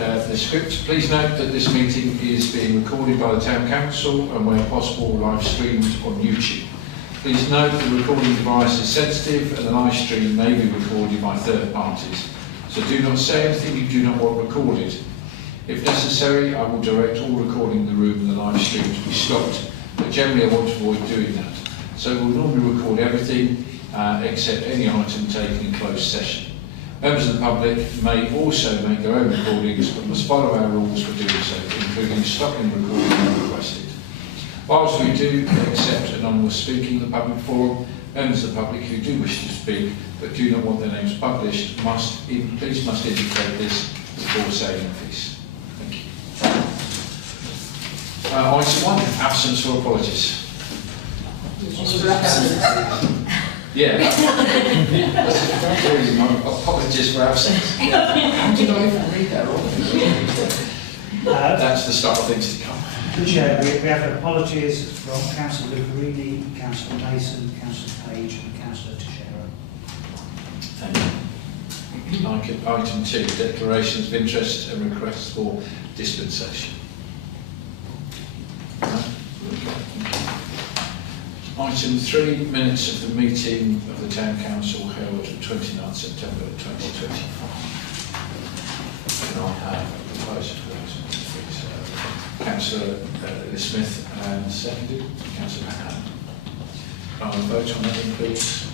the script. Please note that this meeting is being recorded by the Town Council and where possible live streamed on YouTube. Please note the recording device is sensitive and the live stream may be recorded by third parties. So do not say anything you do not want recorded. If necessary, I will direct all recording in the room and the live stream to be stopped, but generally I want to avoid doing that. So we'll normally record everything except any item taken in closed session. Members of the public may also make their own recordings, but must follow our rules for doing so, including stopping recording when requested. Whilst we do accept anonymous speaking in the public forum, members of the public who do wish to speak but do not want their names published please must indicate this before saying a piece. Thank you. Item 1, absence or apologies. Yeah, that's really my apologies for absence. How did I even read that? That's the start of things to come. Chair, we have apologies from Councillor Lucarini, Councillor Mason, Councillor Page and Councillor Teixeira. Thank you. Item 2, declarations of interest and requests for dispensation. No? Okay. Item 3, minutes of the meeting of the Town Council held 29th September 2025. And I have a proposal for those minutes. Councillor Smith and seconded Councillor Hannah. Can I vote on that one, please?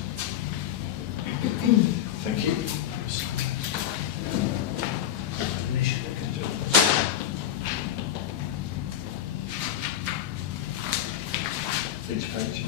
Thank you. Each page.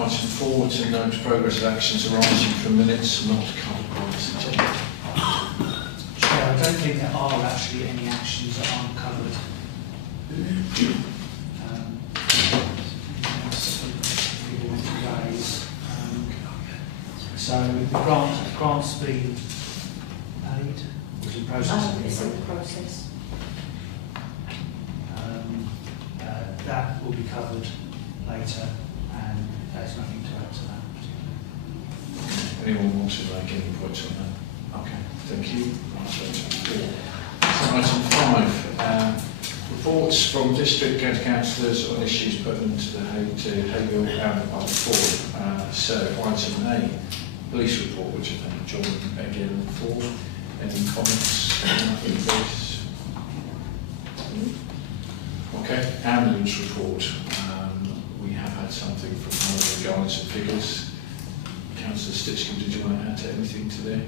Item 4, to note progress of actions arising from minutes not covered by this agenda. Chair, I don't think there are actually any actions that aren't covered. So the grant's been paid, was in process. It's in the process. That will be covered later. And there's nothing to add to that. Anyone wants to make any points on that? Okay, thank you. Item 5, reports from district county councillors on issues pertinent to the Haverhill and the public forum. So item A, police report, which I think John again for. Any comments on that, please? Okay, ambulance report. We have had something from one of the guides and figures. Councillor Stitchcombe, did you want to add anything to there?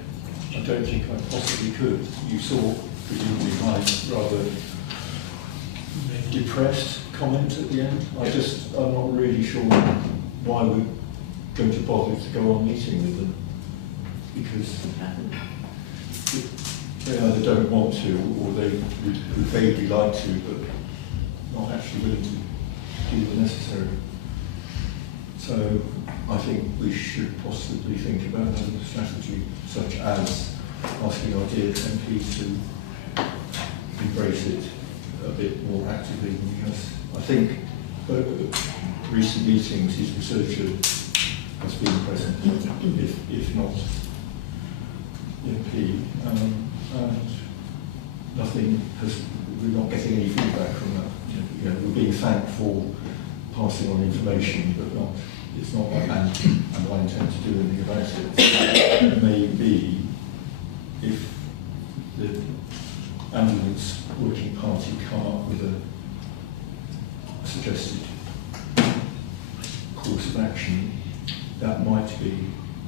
I don't think I possibly could. You saw, presumably, my rather depressed comment at the end. I'm not really sure why we're going to bother to go on meeting with them, because they either don't want to or they would vaguely like to, but not actually willing to do the necessary. So I think we should possibly think about a strategy such as asking our dear MP to embrace it a bit more actively than he has. I think at recent meetings his researcher has been present, if not the MP, and nothing has, we're not getting any feedback from that. You know, we're being thanked for passing on information, but not, it's not like that, and I intend to do anything about it. It may be if the ambulance working party come up with a suggested course of action, that might be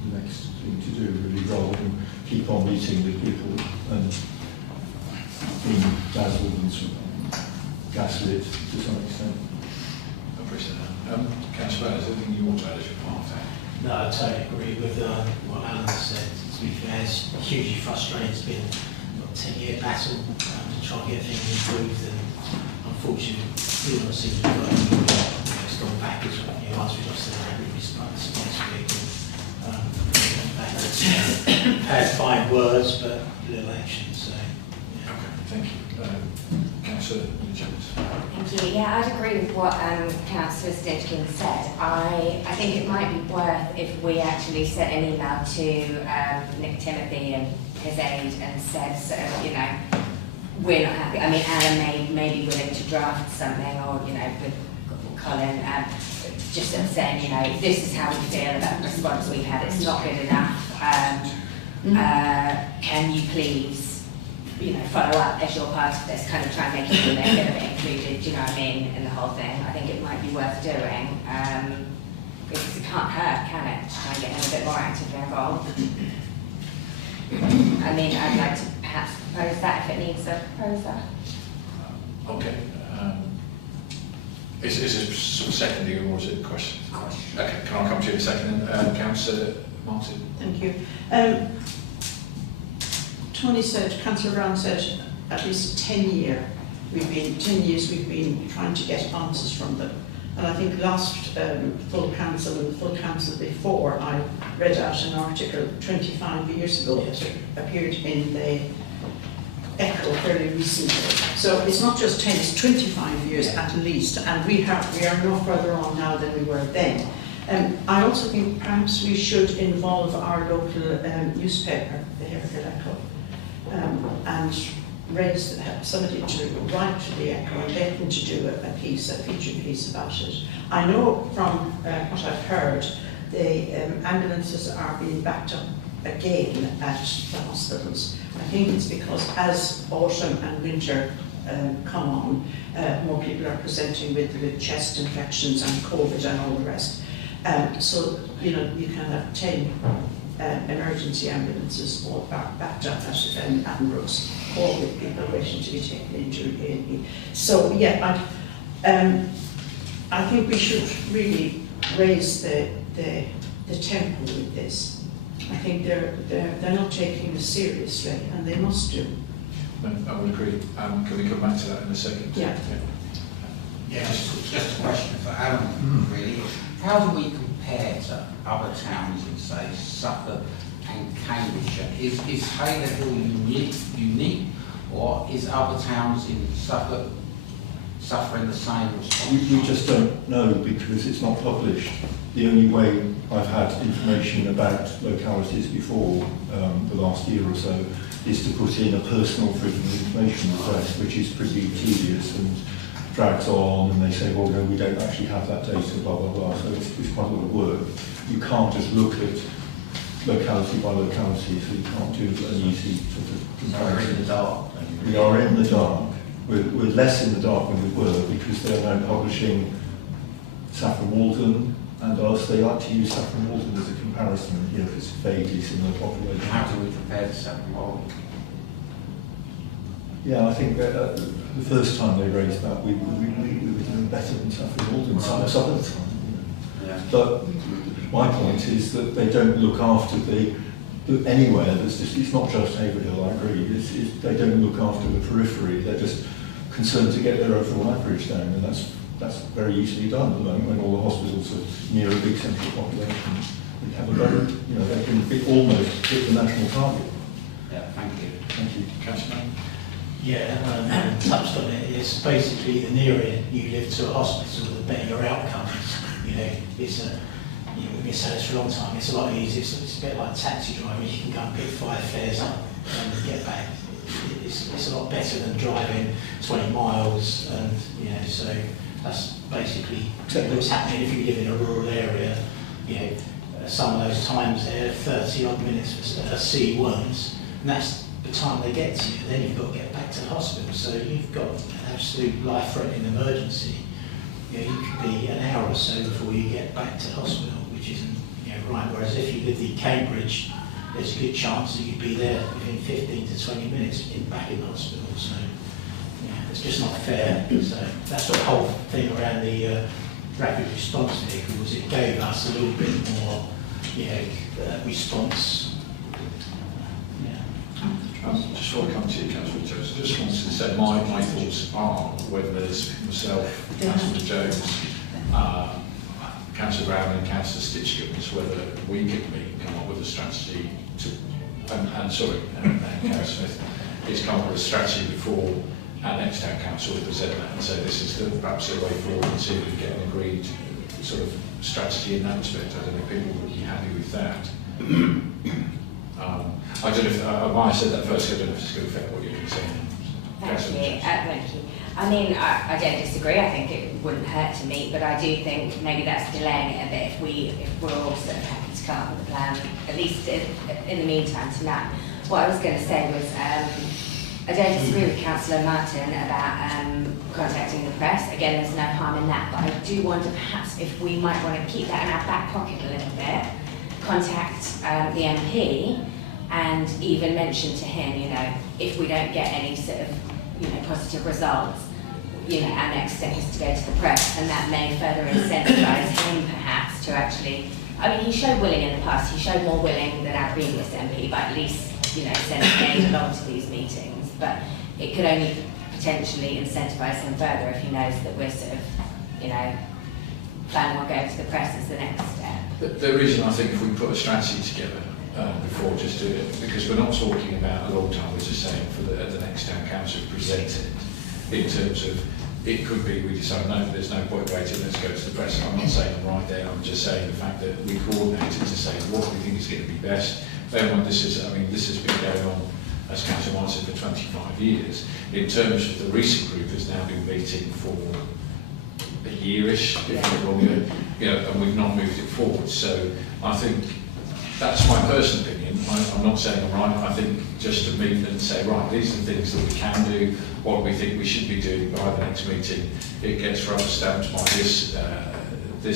the next thing to do, really, rather than keep on meeting with people and being dazzled and sort of gaslit to some extent. I appreciate that. Councillor, is there anything you want to add as your part of that? No, I totally agree with what Alan said. To be fair, it's hugely frustrating. It's been a 10-year battle to try and get things improved, and unfortunately, we don't seem to be working. gone back as well. Once we lost the land, we started the response vehicle. Had fine words, but little action. So, yeah. Okay, thank you. Councillor Jones. Thank you. Yeah, I'd agree with what Councillor Stedkin said. I think it might be worth if we actually sent an email to Nick Timothy and his aide and said, sort of, you know, we're not happy. I mean, Alan may be willing to draft something, or, you know, with Colin, just sort of saying, you know, this is how we feel about the response we've had. It's not good enough. Can you please, you know, follow up as you're part of this, kind of try and make it feel they're going to be included, do you know what I mean, in the whole thing. I think it might be worth doing, because it can't hurt, can it, to try and get them a bit more actively involved. I mean, I'd like to perhaps propose that if it needs a proposer. Okay. Is this sort of seconding, or is it a question? Okay, can I come to you in a second? Councillor Martin. Thank you. Tony said, Councillor Brown said, at least 10 years we've been trying to get answers from them. And I think last full council and the full council before, I read out an article 25 years ago that appeared in the Echo fairly recently. So it's not just 10, it's 25 years at least, and we are no further on now than we were then. I also think perhaps we should involve our local newspaper, the Haverhill Echo, and raise somebody to write to the Echo and get them to do a feature piece about it. I know from what I've heard, the ambulances are being backed up again at the hospitals. I think it's because as autumn and winter come on, more people are presenting with chest infections and COVID and all the rest. So, you know, you can have 10 emergency ambulances all backed up at Admiral's, all with people waiting to be taken into A&E. So, yeah, I think we should really raise the tempo with this. I think they're not taking this seriously, and they must do. I would agree. Can we come back to that in a second? Yeah. Yeah, just a question for Alan, really. How do we compare to other towns in, say, Suffolk and Cambridgeshire? Is Haverhill unique, or is other towns in Suffolk suffering the same response? We just don't know because it's not published. The only way I've had information about localities before the last year or so is to put in a personal freedom of information request, which is pretty tedious and drags on, and they say, well, no, we don't actually have that data, blah, blah, blah. So it's quite a lot of work. You can't just look at locality by locality, so you can't do an easy sort of comparison. We're in the dark. We are in the dark. We're less in the dark than we were because they're now publishing Saffron Walden and us. They like to use Saffron Walden as a comparison, you know, if it's vaguely similar population. How do we compare to Saffron Walden? Yeah, I think that the first time they raised that, we were doing better than Saffron Walden some other time. You know. Yeah. But my point is that they don't look after anywhere. It's not just Haverhill, I agree. They don't look after the periphery. They're just concerned to get their overall average down, and that's very easily done at the moment when all the hospitals are near a big central population. We have a very, you know, they can almost hit the national target. Yeah, thank you. Thank you. Councillor. Yeah, touched on it. It's basically the nearer you live to a hospital, the better your outcomes. You know, it's we've been saying this for a long time. It's a lot easier. It's a bit like taxi driving. You can go and pick 5 fares up and get back. It's a lot better than driving 20 miles, and you know, so that's basically what's happening if you live in a rural area. You know, some of those times there, 30 odd minutes for C1s, and that's the time they get to you. Then you've got to get back to the hospital. So you've got an absolute life-threatening emergency. You know, you could be an hour or so before you get back to the hospital, which isn't, you know, right. Whereas if you lived in Cambridge, there's a good chance that you'd be there within 15 to 20 minutes back in the hospital. So, yeah, it's just not fair. So that's the whole thing around the rapid response vehicle, was it gave us a little bit more, you know, response. Just before I come to you, Councillor Jones, I just wanted to say my thoughts are, whether it's myself, Councillor Jones, Councillor Brown and Councillor Stitchcombe is whether we can come up with a strategy to, and Councillor Smith is come up with a strategy before our next town council will present that and say this is perhaps the way forward and see if we can get an agreed sort of strategy in that respect. I don't know if people would be happy with that. I don't know if, why I said that first, I don't know if it's going to affect what you're going to say. Thank you. I mean, I don't disagree. I think it wouldn't hurt to meet, but I do think maybe that's delaying it a bit if we're all sort of happy to come up with a plan, at least in the meantime tonight. What I was going to say was, I don't disagree with Councillor Martin about contacting the press. Again, there's no harm in that, but I do wonder perhaps if we might want to keep that in our back pocket a little bit, contact the MP and even mention to him, you know, if we don't get any sort of, you know, positive results, you know, our next step is to go to the press, and that may further incentivise him perhaps to actually, I mean, he showed willing in the past, he showed more willing than our previous MP, but at least, you know, send him along to these meetings. But it could only potentially incentivise him further if he knows that we're sort of, you know, planning on going to the press as the next step. The reason I think if we put a strategy together before just do it, because we're not talking about a long time, we're just saying for the next town council to present it in terms of, it could be we decide no, there's no point waiting, let's go to the press. I'm not saying I'm right there, I'm just saying the fact that we coordinated to say what we think is going to be best. Then this is, I mean, this has been going on, as Councillor Martin said, for 25 years. In terms of the recent group has now been meeting for a yearish, if not longer, you know, and we've not moved it forward. So I think that's my personal opinion. I'm not saying I'm right. I think just to meet and say, right, these are the things that we can do, what we think we should be doing by the next meeting. It gets rubber stamped by the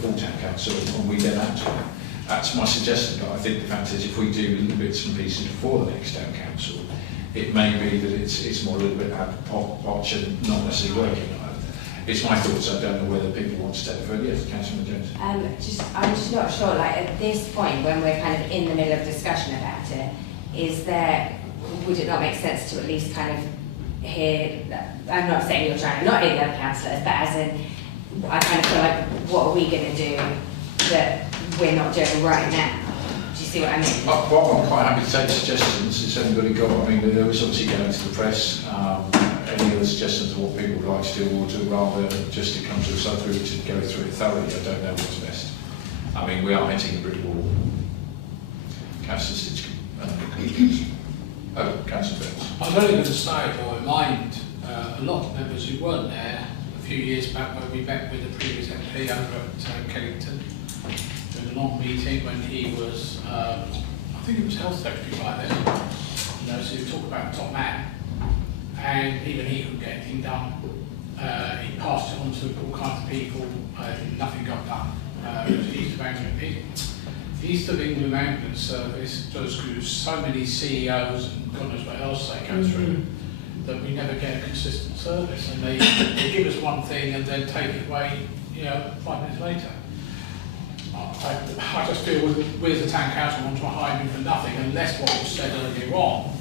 full town council, and we then act on it. That's my suggestion, but I think the fact is if we do little bits and pieces before the next town council, it may be that it's more a little bit ad hoc and not necessarily working. It's my thoughts, I don't know whether people want to take the phone. Yes, Councillor Jones. I'm just not sure, like at this point when we're kind of in the middle of discussion about it, would it not make sense to at least kind of hear, I'm not saying you're trying to not hear the other councillors, but as in, I kind of feel like, what are we going to do that we're not doing right now? Do you see what I mean? Well, I'm quite happy to take suggestions. Has anybody got, I mean, there was obviously going to the press, any other suggestions of what people would like to do, or to rather just it comes to a sub-group to go through it thoroughly. I don't know what's best. I mean, we are hitting a brick wall. Councillor Stitchcombe. Oh, Councillor Burns. I was only going to say, or remind a lot of members who weren't there a few years back when we met with the previous MP over at Kennington, during a long meeting when he was, I think he was Health Secretary by then, you know, so we talk about top man, and even he couldn't get anything done. He passed it on to all kinds of people, nothing got done. The East of England Ambulance Service goes through so many CEOs and God knows what else they go through, that we never get a consistent service, and they give us one thing and then take it away, you know, 5 minutes later. I just feel we as a town council want to hide for nothing unless what was said earlier on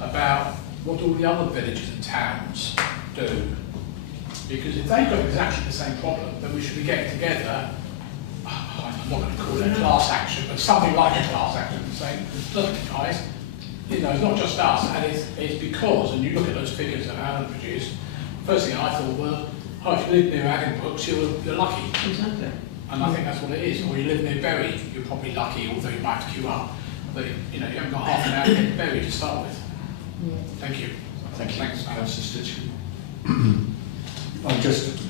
about what all the other villages and towns do. Because if they've got exactly the same problem, then we should be getting together, I'm not going to call it a class action, but something like a class action, saying, look guys, you know, it's not just us, and it's because, and you look at those figures that Alan produced, first thing I thought, well, oh, if you live near Addenbrooks, you're lucky. Exactly. And I think that's what it is. Or you live near Bury, you're probably lucky, although you might have to queue up. But you know, you haven't got half an hour to get to Bury to start with. Thank you. Thank you. Thanks, Councillor I'm just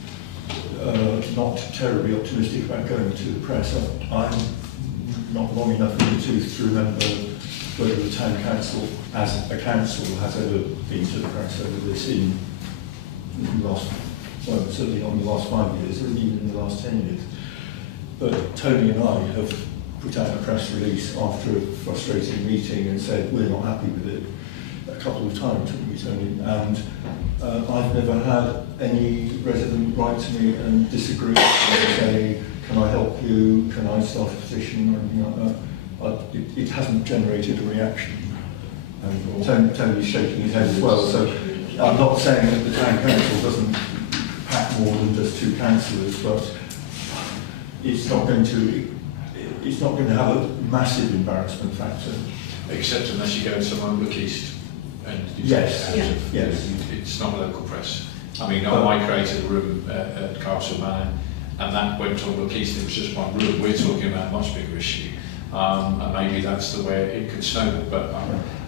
not terribly optimistic about going to the press. I'm not long enough in the tooth to remember whether the town council, as a council, has ever been to the press over this in the last, well, certainly not in the last 5 years, or even in the last 10 years. But Tony and I have put out a press release after a frustrating meeting and said we're not happy with it a couple of times, haven't we, Tony? And I've never had any resident write to me and disagree and say, can I help you, can I start a petition or anything like that. It hasn't generated a reaction. And Tony's shaking his head as well, so I'm not saying that the town council doesn't perhaps attract more than just 2 councillors, but it's not going to have a massive embarrassment factor. Except unless you go to somewhere look east and you Yes, take it out of, yes. it's not local press. I mean, I created a room at Castle Manor, and that went on look east. It was just one room. We're talking about a much bigger issue, and maybe that's the way it could snowball. But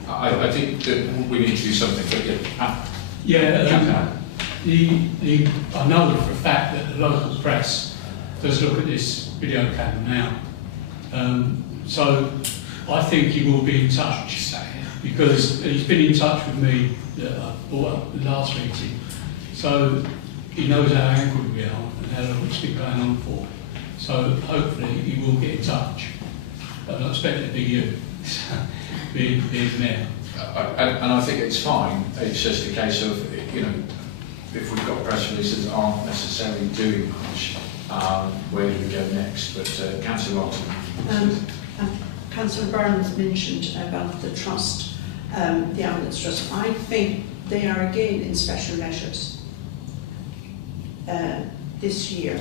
I think that we need to do something. But I know for a fact that the local press does look at this video camera now. So I think he will be in touch, because he's been in touch with me that I brought up the last meeting. So he knows how angry we are and how long it's been going on for. So hopefully he will get in touch. I'm not expecting it to be you, being mayor. And I think it's fine. It's just a case of, if we've got press releases that aren't necessarily doing much, where do we go next? But Councillor Lawton. Councillor Burns mentioned about the trust, the ambulance trust. I think they are again in special measures this year,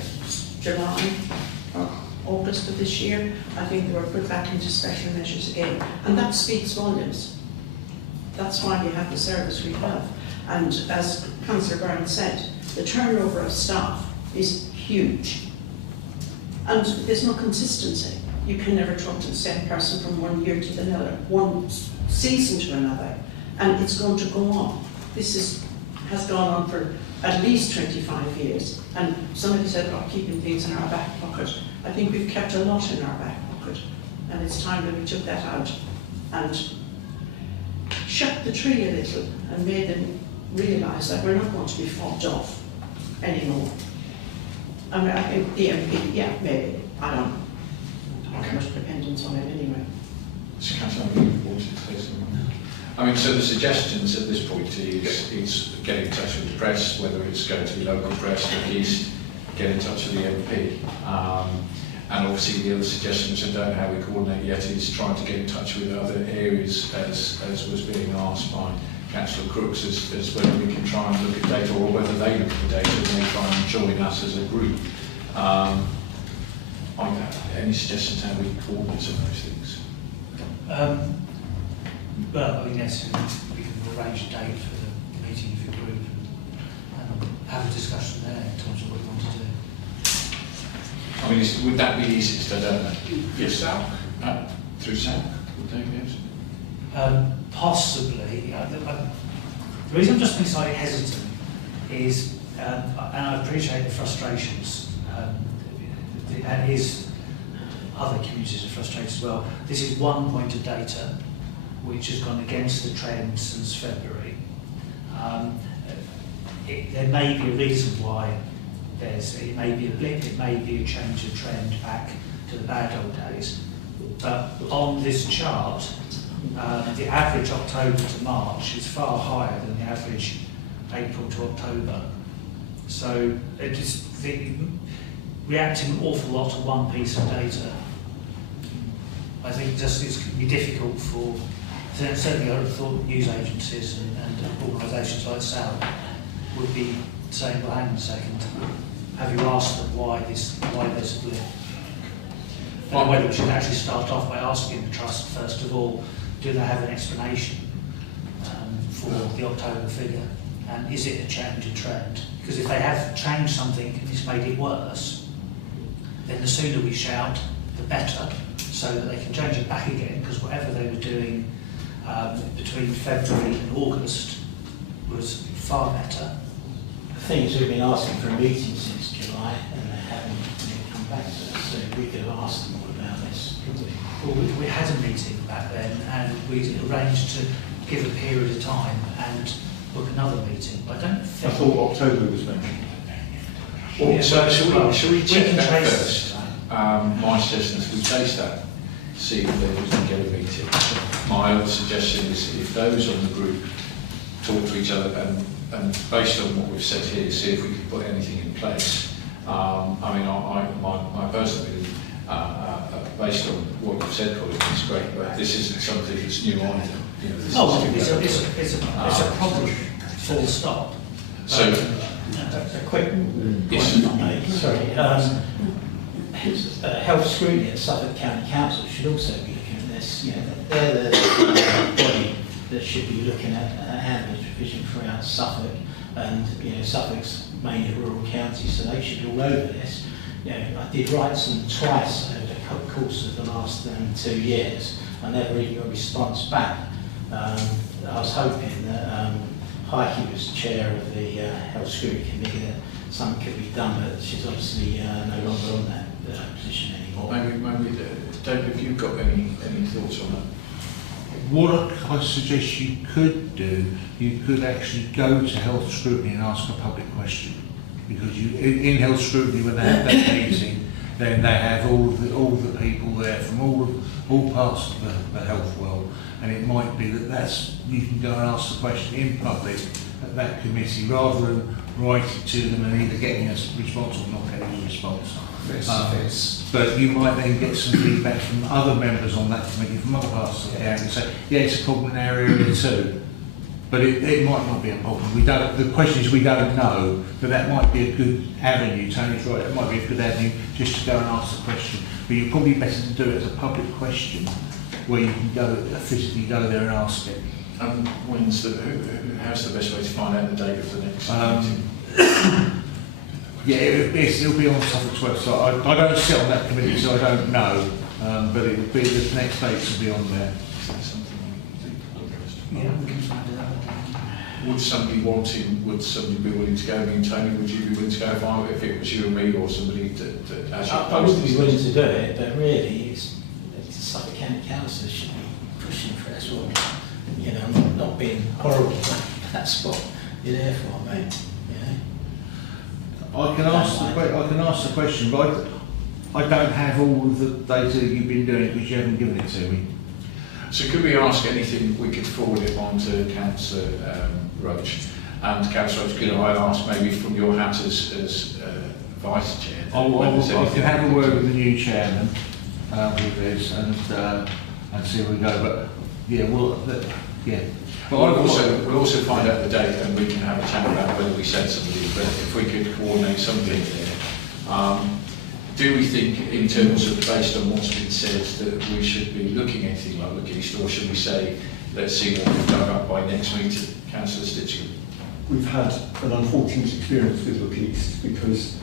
July or August of this year. I think they were put back into special measures again, and that speaks volumes. That's why we have the service we have. And as Councillor Burns said, the turnover of staff is huge, and there's no consistency. You can never talk to the same person from one year to another, one season to another, and it's going to go on. This has gone on for at least 25 years, and somebody said about keeping things in our back pocket. I think we've kept a lot in our back pocket, and it's time that we took that out and shook the tree a little and made them realise that we're not going to be fobbed off anymore. I mean, I think the MP, yeah, maybe, I don't know. Okay. Much dependence on it anyway. So Councillor Lawton, say something. I mean, so the suggestions at this point is get in touch with the press, whether it's going to be local press, look east, get in touch with the MP. And obviously the other suggestion, which I don't know how we coordinate yet, is trying to get in touch with other areas, as was being asked by Councillor Crooks, as whether we can try and look at data, or whether they look at data and they try and join us as a group. Any suggestions how we coordinate some of those things? Well, I mean, yes, we can arrange a date for the meeting of your group and have a discussion there in terms of what we want to do. I mean, would that be easiest? I don't know. Yes, Sal. Through Sam? Would they be able to? Possibly. The reason I'm just being slightly hesitant is, and I appreciate the frustrations, and is other communities are frustrated as well. This is one point of data which has gone against the trend since February. There may be a reason why it may be a blip, it may be a change of trend back to the bad old days. But on this chart, the average October to March is far higher than the average April to October. So it is reacting an awful lot to one piece of data. I think just it's going to be difficult for, certainly I would have thought news agencies and organisations like SAL would be saying, well, hang on a second, have you asked them why there's a blip? And whether we should actually start off by asking the Trust, first of all, do they have an explanation for the October figure? And is it a change in trend? Because if they have changed something and it's made it worse, then the sooner we shout, the better, so that they can change it back again, because whatever they were doing between February and August was far better. The thing is, we've been asking for a meeting since July, and they haven't come back to us, so we could have asked them all about this, couldn't we? Well, we had a meeting back then, and we arranged to give a period of time and book another meeting. I don't think... I thought October was mentioned. Well, Yeah, so well, should we check can that trace first? My suggestion is we chase that, see if they can get a meeting. My other suggestion is if those on the group talk to each other and based on what we've said here, see if we can put anything in place. I mean, my personal opinion, based on what you've said, Colin, is great, but this isn't something that's new on it's a problem, full stop. So A quick point, if I may, sorry. Health scrutiny at Suffolk County Council should also be looking at this. You know, they're the body that should be looking at ambulance provision throughout Suffolk, and you know, Suffolk's mainly rural county, so they should be all over this. You know, I did write to them twice over the course of the last 2 years. I never even got a response back. I was hoping that Heike was chair of the Health Scrutiny Committee, that something could be done, but she's obviously no longer on that position anymore. Maybe, David, have you got any thoughts on that? What I suggest you could do, you could actually go to Health Scrutiny and ask a public question. Because in Health Scrutiny, when they have that meeting, then they have all the people there from all parts of the health world, and it might be that you can go and ask the question in public at that committee rather than writing to them and either getting a response or not getting a response. But you might then get some feedback from other members on that committee from other parts of the county and say, yeah, it's a problem in our area too. But it might not be a problem. We don't. The question is, we don't know, but that might be a good avenue. Tony's right. It might be a good avenue just to go and ask the question. But you're probably better to do it as a public question, where you can go physically go there and ask it. And how's the best way to find out the date of the next meeting? Yeah, it'll be on Suffolk's website. I don't sit on that committee, so I don't know. But it will be the next dates will be on there. Yeah, we can find it out. Would somebody be willing to go? I mean, Tony, would you be willing to go if it was you and me or somebody that as you I would be willing to do it, but really it's the Suffolk County Council should be pushing for this one. You know, not being horrible. That's what you're there for, mate. You know? I can ask the question, but I don't have all of the data you've been doing because you haven't given it to me. So could we ask anything, we could forward it on to Councillor Roach. And Councillor Roach, could I ask maybe from your hat as Vice Chair? I can have a word with the new chairman with this and see where we go. But yeah, But we'll also find out the date and we can have a chat about whether we send somebody. But if we could coordinate something there. Do we think, in terms of based on what's been said, that we should be looking at anything like Look East, or should we say, let's see what we've done up by next meeting? Councillor Stitchell. We've had an unfortunate experience with Look East because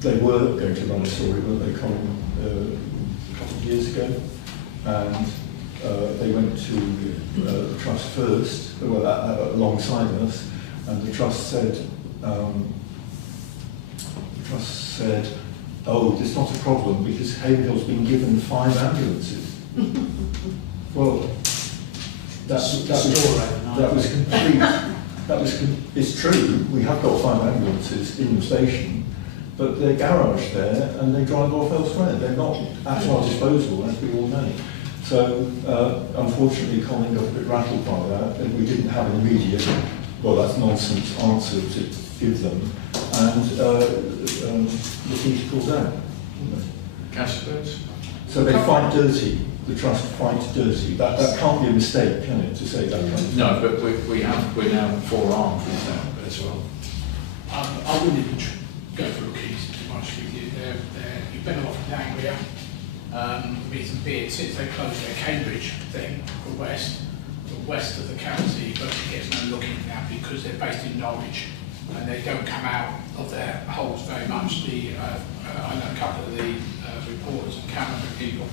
they were going to run a story, weren't they, Colin, a couple of years ago, and they went to the Trust first, well, alongside us, and the Trust said, oh, it's not a problem because Haverhill's been given 5 ambulances. Well, it's true, we have got 5 ambulances in the station, but they're garaged there and they drive off elsewhere. They're not at our disposal, as we all know. So, unfortunately, Colin got a bit rattled by that, and we didn't have an immediate, well, that's nonsense answer to give them, and the East pulled out. Councillor. So they fight dirty. The Trust fight dirty. That can't be a mistake, can it, to say that? No, but we're now forearmed with that as well. I wouldn't even go for Look East, to be honest with you. You're better off with Anglia. Reason being, since they closed their Cambridge thing for west of the county, but it gets no looking now because they're based in Norwich and they don't come out of their holes very much. I know a couple of the reporters and camera people,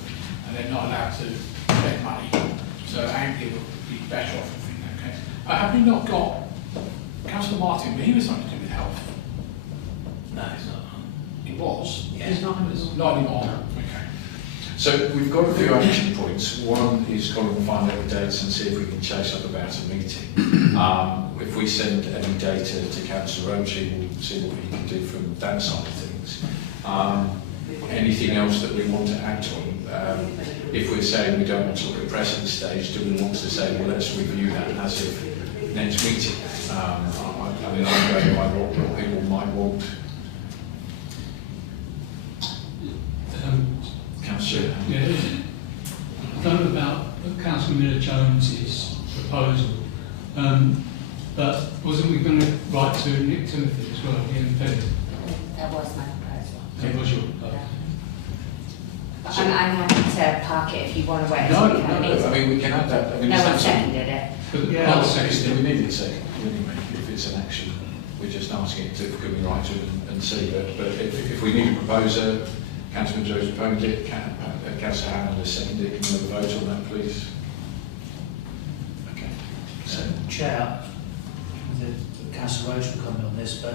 and they're not allowed to spend money. So Anglia would be better off, I think, in that case. Have we not got Councillor Martin? He was something to do with health. No, it's not. It was. Yeah. It's not anymore. Okay. So we've got a few action points. One is Colin will find out the dates and see if we can chase up about a meeting. If we send any data to Councillor Roach, we'll see what he can do from that side of things. Anything else that we want to act on? If we're saying we don't want to look at press at this stage, do we want to say, well, let's review that as of next meeting? I mean, I'm going by what people might want. Councillor. Yeah, I don't know about Councillor Miller-Jones's proposal. But wasn't we going to write to Nick Timothy as well, the MP? That was my proposal. That was your But I'm happy to park it if you want to wait. No, until we have a meeting. I mean, we can add that. I mean, No it's one not seconded it. No, we need it second, anyway, if it's an action. We're just asking it to, can we write to it and see, but if we need a proposer, Councillor Jones proposed it, Councillor Hannah has seconded it, can we have a vote on that, please? Okay. So, Chair, the Councillor Rhodes will comment on this, but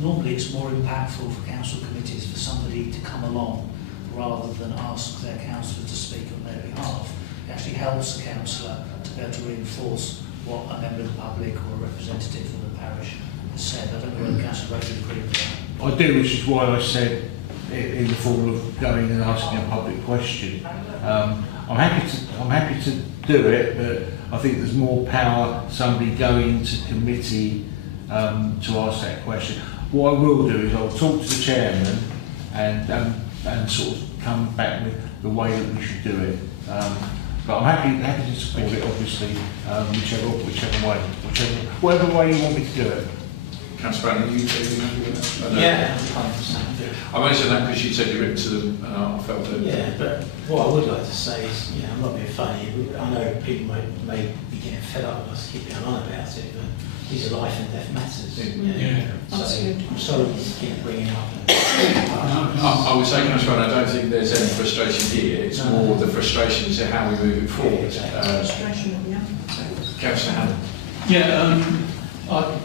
normally it's more impactful for council committees for somebody to come along rather than ask their councillor to speak on their behalf. It actually helps the councillor to be able to reinforce what a member of the public or a representative of the parish has said. I don't know whether Councillor Rhodes would agree with that. I do, which is why I said in the form of going and asking a public question. I'm happy to do it, but I think there's more power somebody going to committee to ask that question. What I will do is I'll talk to the chairman and sort of come back with the way that we should do it. But I'm happy to support it, obviously, whichever way, whatever way you want me to do it. Councillor Brown, are you happy with that? Yeah, I mentioned that because you said you'd written to them, and I felt that. yeah, but what I would like to say is, I'm not being funny. I know people may be getting fed up with us keep going on about it, but these are life and death matters. So I'm sorry we keep bringing up. I would say, Councillor Brown, I don't think there's any frustration here. It's more the frustration as to how we move it forward. Councillor Hannah. Yeah,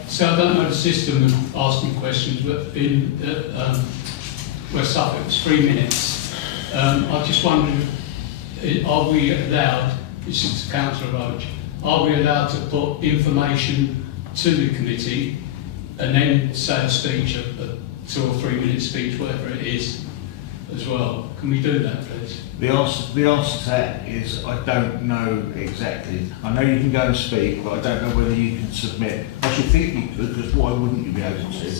so I don't know the system of asking questions, but in West Suffolk, it's 3 minutes. I just wondered, are we allowed, this is to Councillor Roach, are we allowed to put information to the committee and then say a speech, a 2 or 3 minute speech, whatever it is, as well? Can we do that, please? The answer to that is I don't know exactly. I know you can go and speak, but I don't know whether you can submit. I should think you could, because why wouldn't you be able to,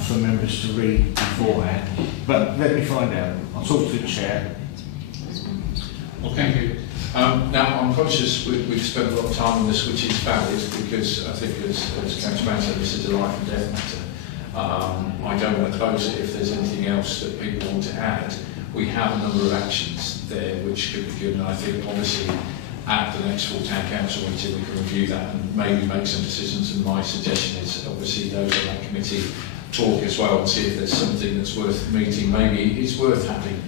for members to read beforehand? But let me find out. I'll talk to the chair. Well, thank you. Now, I'm conscious we've spent a lot of time on this, which is valid, because I think, as Councillor Brown said, this is a life and death matter. I don't want to close it if there's anything else that people want to add. We have a number of actions there which could be given. I think, obviously, at the next full town council meeting, we can review that and maybe make some decisions. And my suggestion is, obviously, those on that committee talk as well and see if there's something that's worth meeting. Maybe it's worth having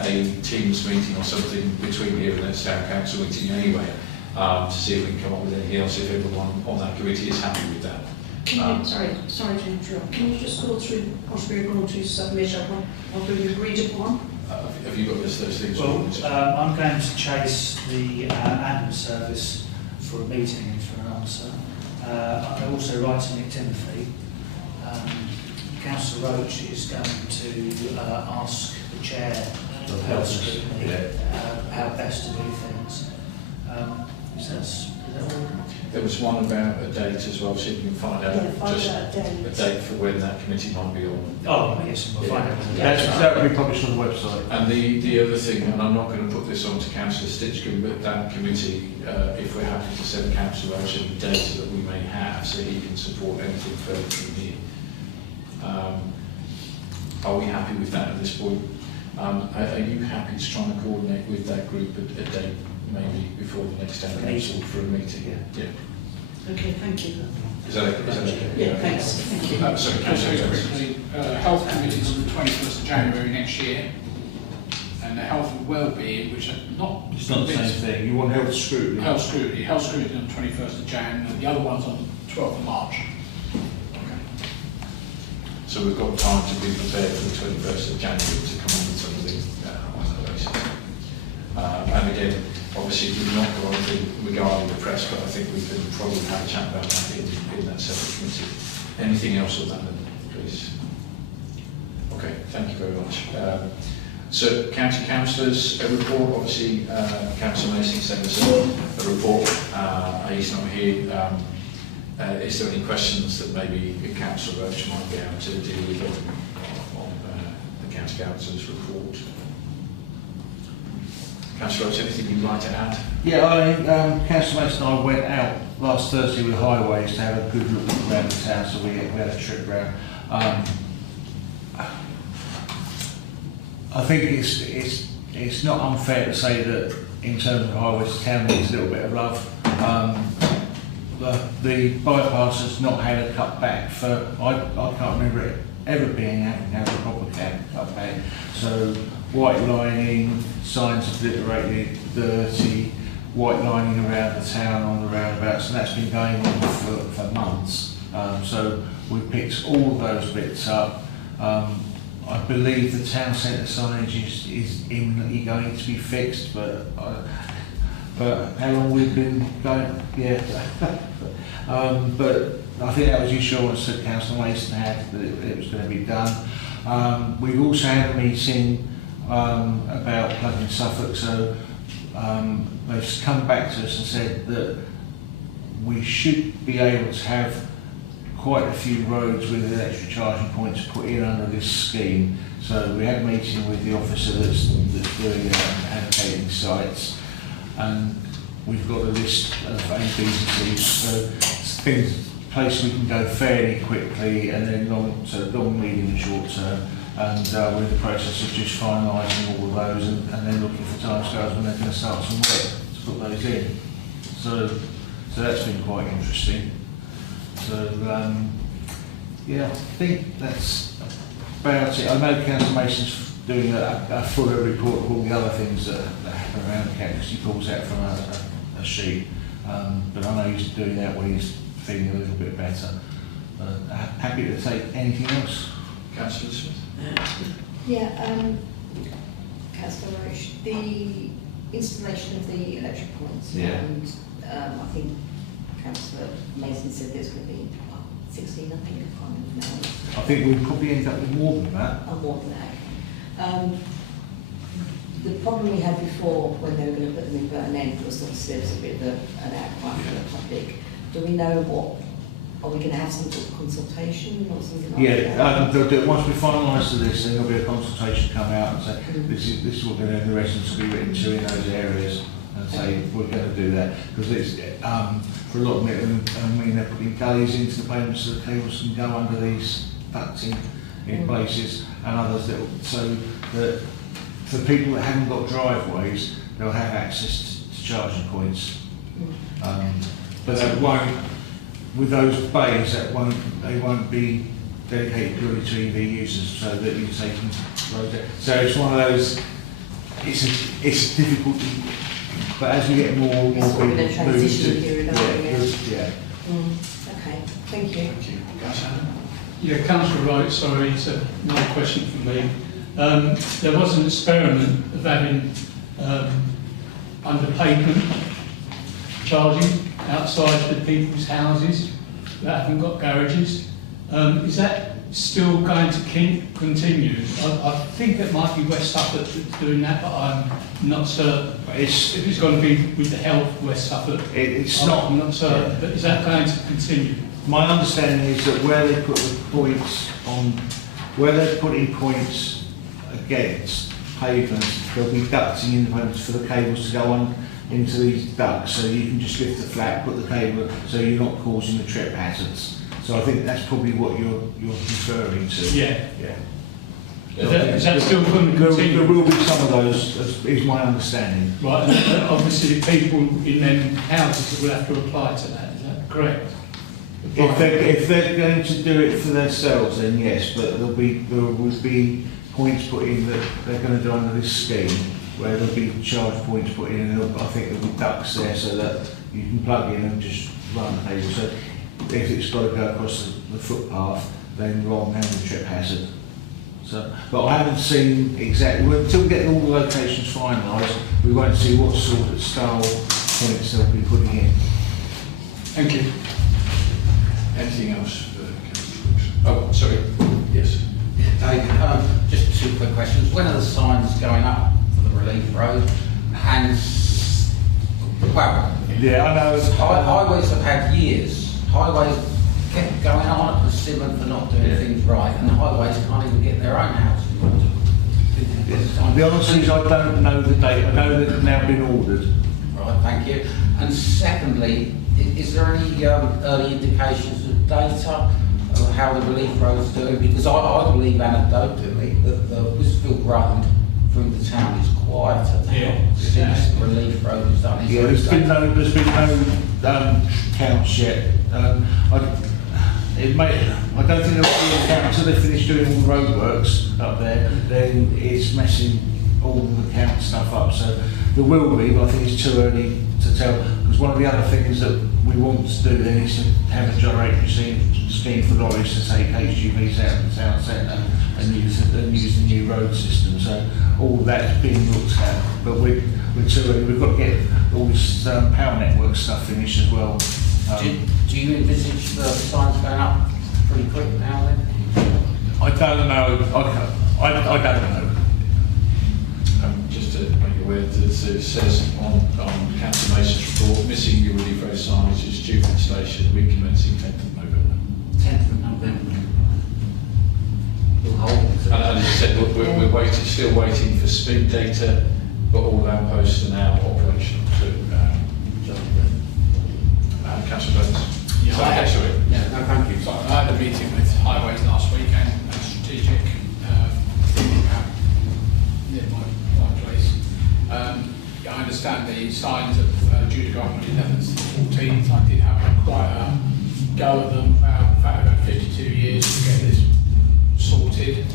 a Teams meeting or something between here and the next town council meeting anyway, to see if we can come up with anything else, if everyone on that committee is happy with that. Sorry to interrupt. Can you just go through what we're going to submit or what we've agreed upon? Have you got those things? Well, I'm going to chase the admin service for a meeting and for an answer. I also write to Nick Timothy. Councillor Roach is going to ask the chair of health scrutiny how best to do things. Is that all? There was one about a date as well, so you can find out a date for when that committee might be on. Oh, yes, we'll find out. That will be published on the website. And the other thing, and I'm not going to put this on to Councillor Stitchcombe, but that committee, if we're happy to send Councillor Roach any data that we may have, so he can support anything further from here. Are we happy with that at this point? Are you happy to try and coordinate with that group a date, maybe before the next town council for a meeting? Yeah. Okay, thank you. Is that okay? Yeah, thanks. Thank you. Sorry, Also Councillor. quickly, health committees on the 21st of January next year, and the health and well-being, which are not... It's not the same thing. You want health scrutiny. Health scrutiny on the 21st of Jan, and the other one's on the 12th of March. So we've got time to be prepared for the 21st of January to come up with something on that basis. And again, obviously we've not got anything regarding the press, but I think we can probably have a chat about that in that separate committee. Anything else on that, please? Okay, thank you very much. So, county councillors, a report. Obviously, Councillor Mason sent us a report. He's not here. Is there any questions that maybe Councillor Roach might be able to deal with on the County Council's report? Councillor Roach, anything you'd like to add? Yeah, Councillor Mason and I went out last Thursday with highways to have a good look around the town, so we had a trip round. I think it's not unfair to say that in terms of highways, the town needs a little bit of love. The bypass has not had a cut back for, I can't remember it ever being having a proper cut back. So white lining, signs obliterated, dirty, white lining around the town on the roundabouts, and that's been going on for months. So we picked all of those bits up. I believe the town centre signage is imminently going to be fixed, but how long we've been going, yeah. But I think that was the assurance that Councillor Mason had that it was going to be done. We've also had a meeting about plugging Suffolk, so they've come back to us and said that we should be able to have quite a few roads with electric charging points put in under this scheme. So we had a meeting with the officer that's doing allocating sites, and we've got a list of A, B's and C's, so it's things, place we can go fairly quickly, and then long, medium and short term, and we're in the process of just finalising all of those and then looking for timescales when they're going to start some work to put those in. So that's been quite interesting. So yeah, I think that's about it. I know Councillor Mason's doing a fuller report of all the other things that happen around the county, because he pulls out from a sheet. But I know he's doing that when he's feeling a little bit better. Happy to take anything else. Councillor Smith. Yeah, Councillor Roche, the installation of the electric points, and I think Councillor Mason said there's going to be 16, I think, I can't remember now. I think we'll probably end up with more than that. Oh, more than that. The problem we had before when they were going to put them in Burton End was obviously there was a bit of an outcry from the public. Do we know what? Are we going to have some sort of consultation or something like that? Once we finalise this, then there'll be a consultation come out and say this is what the residents will be written to in those areas, and say we're going to do that, because it's for a lot of it. I mean, they're putting gullies into the payments so the cables can go under these ducts in places, and others that so that for people that haven't got driveways, they'll have access to charging points. But that won't, with those bays, they won't be dedicated purely to EV users, so that you're taking roads out. So it's one of those, it's difficult, but as we get more and more people move to, Okay, thank you. Yeah, Councillor Wright, sorry, it's another question from me. There was an experiment of having under pavement charging outside the people's houses that haven't got garages. Is that still going to continue? I think it might be West Suffolk that's doing that, but I'm not certain. If it's going to be with the help of West Suffolk, I'm not certain. But is that going to continue? My understanding is that where they put the points on, where they're putting points against pavements, there'll be ducting in the pavements for the cables to go on into these ducts, so you can just lift the flap, put the cable, so you're not causing the trip hazards. So I think that's probably what you're referring to. Yeah. Yeah. Is that still going to continue? There will be some of those, is my understanding. Right, and obviously people in them houses will have to apply to that, is that correct? If they're going to do it for themselves, then yes, but there will be points put in that they're going to do under this scheme, where there'll be charge points put in, and I think there'll be ducts there so that you can plug in and just run the cable. So if it's got to go across the footpath, then rather than having a trip hazard. So, but I haven't seen exactly, until we get all the locations finalised, we won't see what sort of style points they'll be putting in. Thank you. Anything else for Councillor? Oh, sorry. Yes. David, just two quick questions. When are the signs going up for the Relief Road? And, well, yeah, I know. Highways have had years. Highways kept going on at Persimmon for not doing things right, and the highways can't even get their own house. The honesty is I don't know the date. I know that they've now been ordered. Right, thank you. And secondly, is there any early indications of data of how the relief roads do? Because I believe anecdotally that the Whisfield Road through the town is quieter now since the relief road was done. Is Yeah, there there's any been no counts yet. I don't think there'll be a count until they finish doing all the roadworks up there. Then it's messing all the count stuff up. So there will be, but I think it's too early to tell. Because one of the other things that we want to do then is to have a gyratory scheme for lorries to take HGVs out of the town centre and use the new road system. So all that's being looked at, but we're too early. We've got to get all this power network stuff finished as well. do you envisage the signs going up pretty quick now then? I don't know. I don't know. Just to make you aware, that it says on Councillor Mason's report, missing new relief road signage is due for installation week commencing 10th of November. 10th of November. We'll hold it. And as I said, we're still waiting for speed data, but all lampposts are now operational too. Councillor Jones. Yeah, Sorry, Councillor Wick. Yeah, no, thank you. So I had a meeting with Highways last week and strategic thinking about my place. I understand the signs of due to go up on the 11th to the 14th. I did have quite a go at them about the fact about 52 years to get this sorted.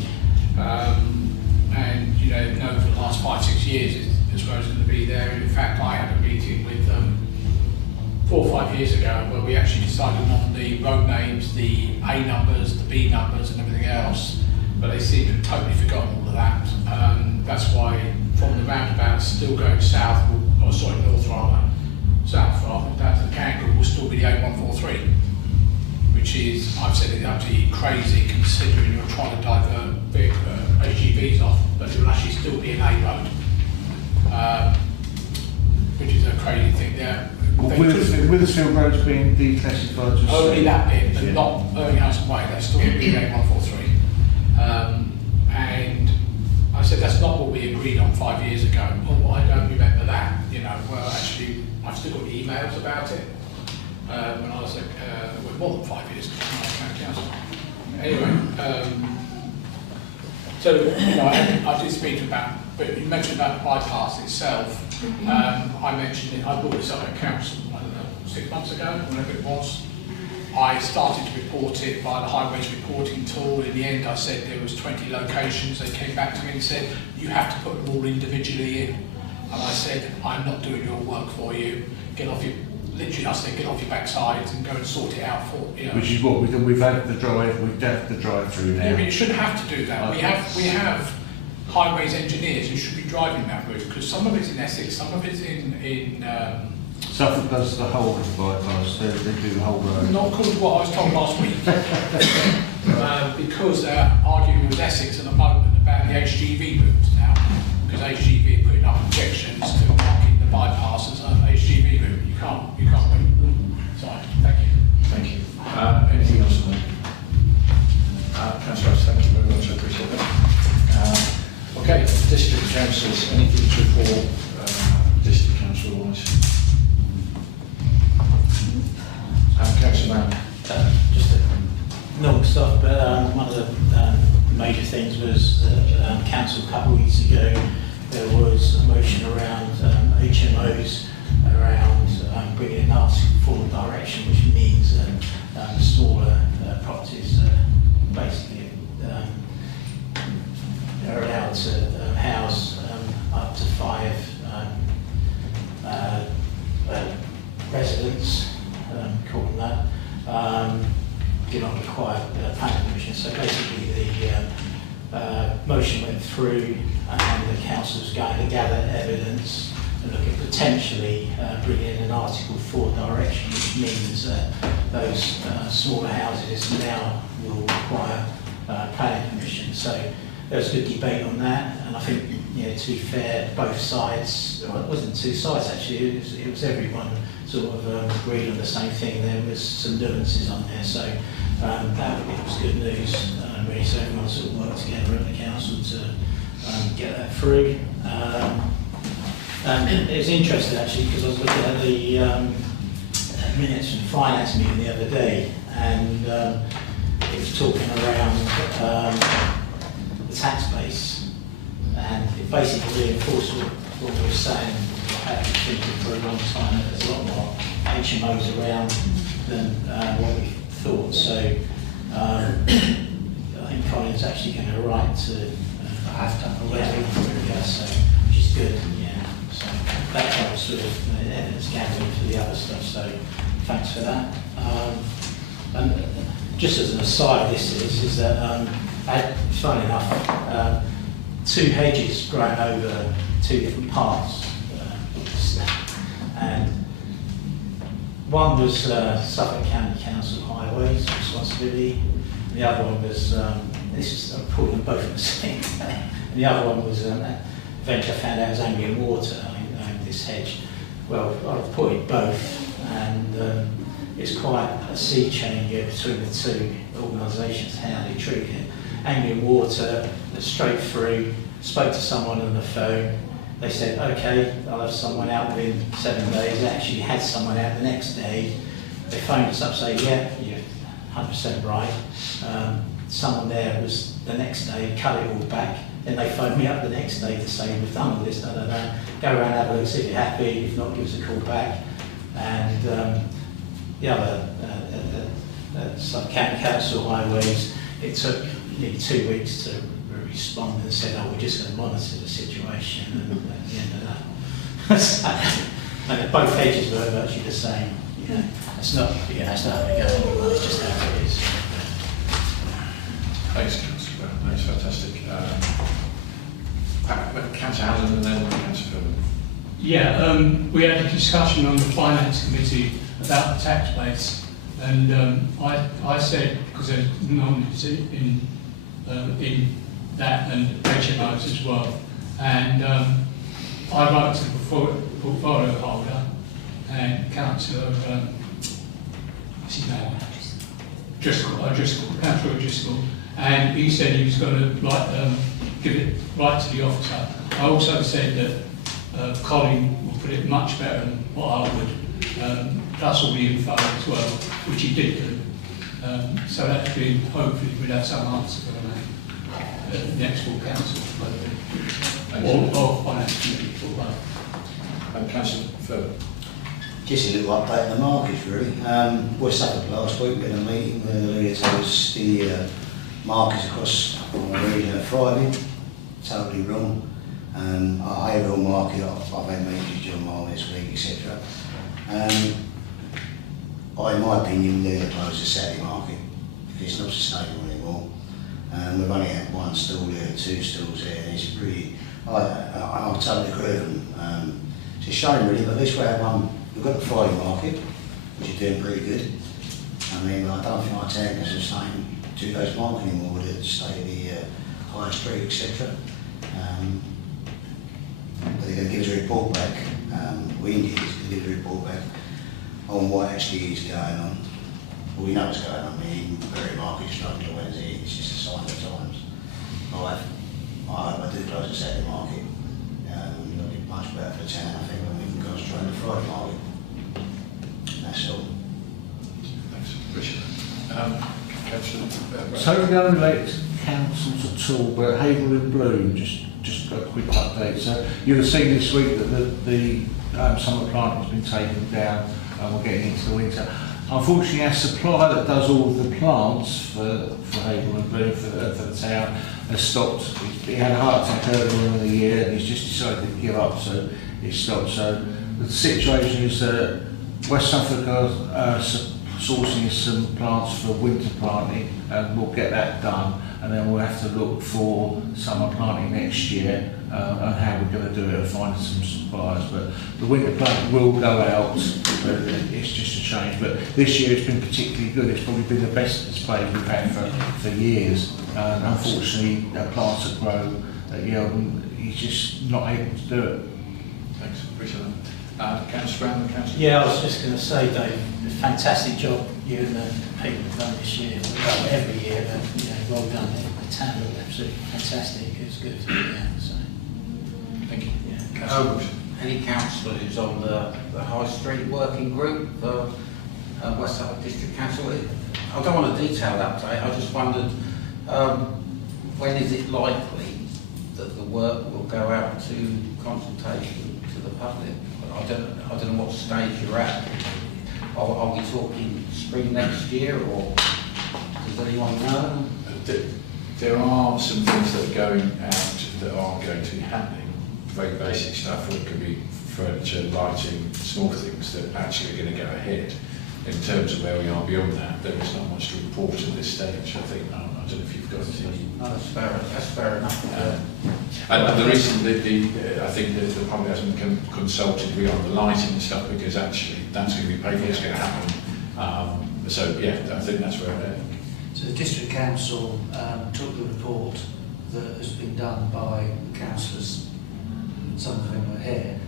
And you know for the last 5-6 years it's going to be there. In fact, I had a meeting with them 4 or 5 years ago where we actually decided on the road names, the A numbers, the B numbers and everything else, but they seem to have totally forgotten all of that. That's why from the roundabout still going south, or sorry, north rather, south rather, down to the Kangaroo will still be the A143, which is, I've said it, absolutely crazy considering you're trying to divert HGVs off, but it will actually still be an A road, which is a crazy thing there. Withersfield Road's being declassified as only that bit, but not Erringhouse and Way, that's still going to be A143. And I said, that's not what we agreed on 5 years ago. Oh, I don't remember that. Well, actually, I've still got emails about it. When I was like, well, more than 5 years ago, when I was county council. Anyway, so, I did speak about, but you mentioned about the bypass itself. I mentioned it, I brought this up at council, I don't know, 6 months ago, whenever it was. I started to report it by the Highways reporting tool. In the end, I said there was 20 locations. They came back to me and said, you have to put them all individually in. And I said, I'm not doing your work for you. Get off your, literally I said, get off your backsides and go and sort it out for, Which is what we've done. We've had the drive through now. Yeah, but you shouldn't have to do that. We have highways engineers who should be driving that route, because some of it's in Essex, some of it's in Suffolk does the whole bypass, they do the whole road. not according to what I was told last week. Because they're arguing with Essex at the moment about the HGV route now, because HGV are putting up objections to marking the bypass as an HGV route. You can't win. Sorry, thank you. Thank you. Anything else on that? Councillor, thank you very much, I appreciate that. Okay, district councillors, anything to report district council wise? Councillor Mann. Just normal stuff, but one of the major things was that council a couple of weeks ago there was a motion around HMOs around bringing an article forward direction, which means smaller properties basically are allowed to house up to 5 residents, call them that, do not require planning permission. So basically the motion went through and the council's going to gather evidence and look at potentially bringing in an Article 4 direction, which means that those smaller houses now will require planning permission. So there was a good debate on that, and I think, to be fair, both sides, well, it wasn't two sides actually, it was everyone sort of agreed on the same thing. There was some nuances on there, so that was good news. Really, so everyone sort of worked together at the council to get that through. And it was interesting actually, because I was looking at minutes from the finance meeting the other day, and it was talking around the tax base, and it basically reinforced what we were saying. I have been thinking for a long time that there's a lot more HMOs around than what we thought. So I think Colin's actually going to write to. I have done already. Yeah, so which is good. Yeah. So that helps sort of evidence gathering for the other stuff. So thanks for that. And just as an aside, this is that funny enough, 2 hedges grown over 2 different parts. And one was Suffolk County Council Highways responsibility, and the other one was, this is, I'm putting them both in the same day, and the other one was eventually I found out it was Anglian Water, I owned this hedge. Well, I've put it both, and it's quite a sea change between the 2 organisations, how they treat it. Anglian Water, straight through, spoke to someone on the phone. They said, okay, I'll have someone out within 7 days. They actually had someone out the next day. They phoned us up saying, yeah, you're 100% right. Someone there was the next day, cut it all back. Then they phoned me up the next day to say, we've done all this, da, da, da. Go around, have a look, see if you're happy. If not, give us a call back. And the other, Suffolk County Council Highways, it took nearly 2 weeks to respond and said, oh, we're just going to monitor the situation, and at the end of that. And both hedges were virtually the same. You know, it's not, it's not going to go anywhere, it's just how it is. Thanks, Councillor. That's fantastic. Councillor Howland and then Councillor Philbin. Yeah, we had a discussion on the Finance Committee about the tax base, and I said, because there's nominees in that and HMOs as well, and I wrote to the portfolio holder and Councillor, what's his name? Councillor Driscoll, and he said he was going to give it right to the officer. I also said that Colin will put it much better than what I would, plus all the info as well, which he did do. So that's been, hopefully we'll have some answer for the next full council, or finance committee for both. Councillor Philbin. Just a little update on the markets really. West Suffolk last week we had a meeting where the leader told us the markets across the region are thriving. Totally wrong. Our Haverhill market, I've had meetings with John Marr this week, etc. In my opinion, they're going to close the Saturday market because it's not sustainable anymore. We've only had 1 stall there, 2 stalls there, and it's pretty. I totally agree with them. It's a shame really, but at least we have one. We've got the Friday market, which is doing pretty good. I mean, I don't think our town can sustain 2 days market anymore with the state of the high street, etc. But they're going to give us a report back. We need to give us a report back on what actually is going on. Well, we know what's going on. The very market struggling Wednesday. It's just a sign of the times. I hope I do close the Saturday market. It'll be much better for the town, I think, when we can concentrate on the Friday market. That's all. Thanks, Richard. Councillor. So we don't relate to councils at all, but Haverhill in Bloom, just got a quick update. So you'll have seen this week that the summer plant has been taken down and we're getting into the winter. Unfortunately, our supplier that does all of the plants for Haverhill and Bloom for the town has stopped. He had a heart attack earlier in the year and he's just decided to give up, so he's stopped. So the situation is that West Suffolk are sourcing some plants for winter planting, and we'll get that done, and then we'll have to look for summer planting next year and how we're going to do it and find some suppliers. But the winter planting will go out, but it's just a change. But this year it's been particularly good. It's probably been the best display we've had for years. And unfortunately, plants that grow at Yeldon, he's just not able to do it. Thanks, appreciate that. Councillor Brown and Councillor. Yeah, I was just going to say, Dave, a fantastic job you and the people have done this year. Well, every year, but well done. The town looked absolutely fantastic. It was good. Yeah, so. Thank you. Yeah. Any councillor who's on the High Street Working Group for West Suffolk District Council. I don't want a detailed update, I just wondered when is it likely that the work will go out to consultation to the public? I don't know what stage you're at. Are we talking spring next year, or does anyone know? There are some things that are going out that are going to be happening. Very basic stuff, it could be furniture, lighting, small things that actually are going to go ahead. In terms of where we are beyond that, there is not much to report at this stage. I think, I don't know if you've got any. No, that's fair enough. And the reason that I think that the public hasn't consulted beyond the lighting and stuff, because actually that's going to be paid for, it's going to happen. So yeah, I think that's where we're at. So the District Council took the report that has been done by the councillors, some of whom are here,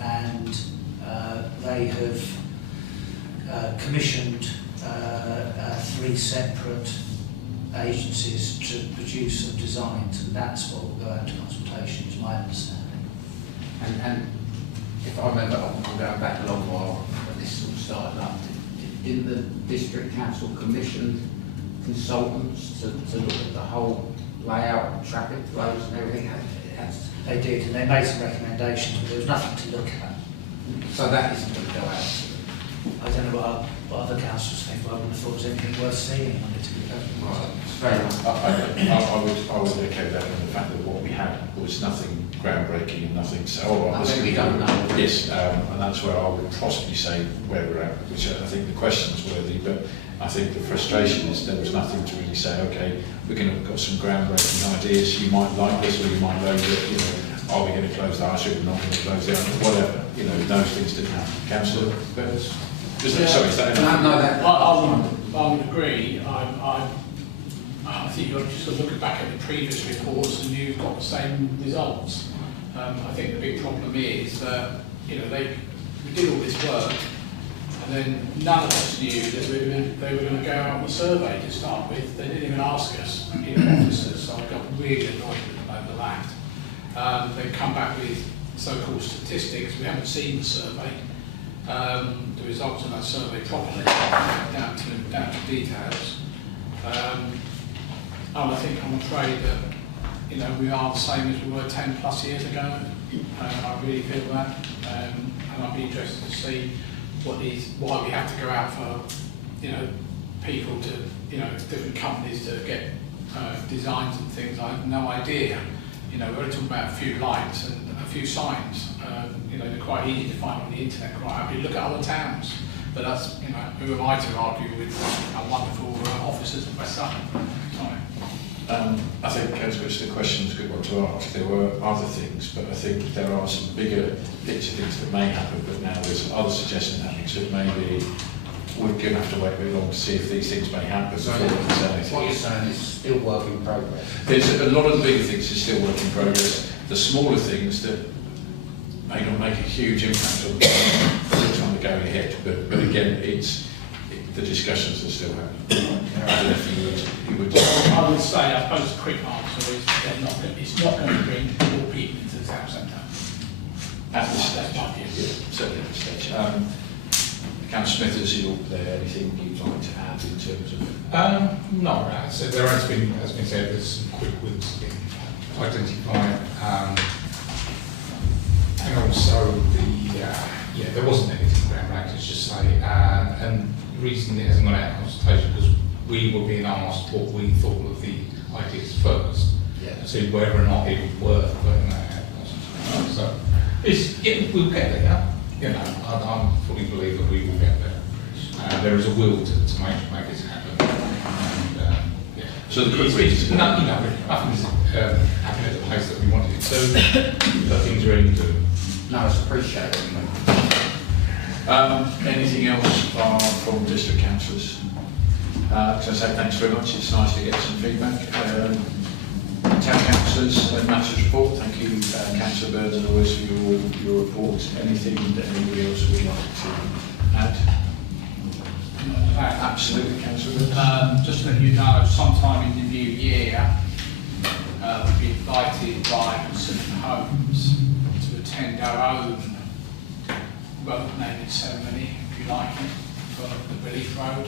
and they have commissioned 3 separate agencies to produce some designs, and that's what will go out to consultation, is my understanding. And if I remember, I'm going back a long while when this all started up, didn't the District Council commission consultants to look at the whole layout, traffic flows and everything? They did, and they made some recommendations, but there was nothing to look at. So that isn't going to go out. I don't know what other councils think, but I wouldn't have thought there was anything worth seeing on it, to be perfectly honest. Fair enough. I would echo that, and the fact that what we had was nothing groundbreaking and nothing so. I think we don't know. Yes, and that's where I would possibly say where we're at, which I think the question's worthy, but I think the frustration is there was nothing to really say, okay, we're going to have got some groundbreaking ideas, you might like this or you might loathe it, you know, are we going to close the high street, we're not going to close the other, whatever, you know, those things didn't happen. Councillor Burns? Sorry, is that enough? No, that. I would agree. I think you've just got to look back at the previous reports and you've got the same results. I think the big problem is that, you know, we did all this work and then none of us knew that they were going to go out on a survey to start with. They didn't even ask us, you know, officers, so I got really annoyed with them over that. They come back with so-called statistics. We haven't seen the survey. The results of that survey properly, down to details. And I think I'm afraid that, you know, we are the same as we were 10 plus years ago. I really feel that, and I'd be interested to see why we have to go out for, you know, people to, you know, different companies to get designs and things. I have no idea. You know, we're only talking about a few lights and a few signs. You know, they're quite easy to find on the internet, quite happy. Look at other towns. But that's, you know, who am I to argue with our wonderful officers of West Suffolk? I think, as the question's a good one to ask. There were other things, but I think there are some bigger picture things that may happen, but now there's other suggestions happening, so maybe we're going to have to wait a bit long to see if these things may happen So before we can say anything. what you're saying is still work in progress. There's a lot of the bigger things are still work in progress. The smaller things that may not make a huge impact on the time to go ahead, but again, the discussions are still happening. I don't know if you would. I would say, I suppose, a quick answer is it's not going to bring more people into the town centre. At this stage, That's my view. yeah, certainly at this stage. Councillor Smith, is there anything you'd like to add in terms of? Not really. So there has been said, there's some quick wins been identified, and also there wasn't anything groundbreaking, let's just say, and the reason it hasn't gone out of consultation because we were being asked what we thought of the ideas first, to see whether or not it would work putting that out of consultation. So we'll get there. You know, I fully believe that we will get there. There is a will to make this happen. And, So the quick reason? Nothing's happening at the pace that we wanted it to. Nothing's really good. No, it's appreciated. Anything else from district councillors? Can I say thanks very much. It's nice to get some feedback. Town councillors and matters report. Thank you, Councillor Bird, as always, for your report. Anything that anybody else would like to add? Absolutely, Councillor Bird. Just to let you know, sometime in the new year, we'll be invited by Pacific Homes to attend our own road naming ceremony. If you liking for the Relief Road.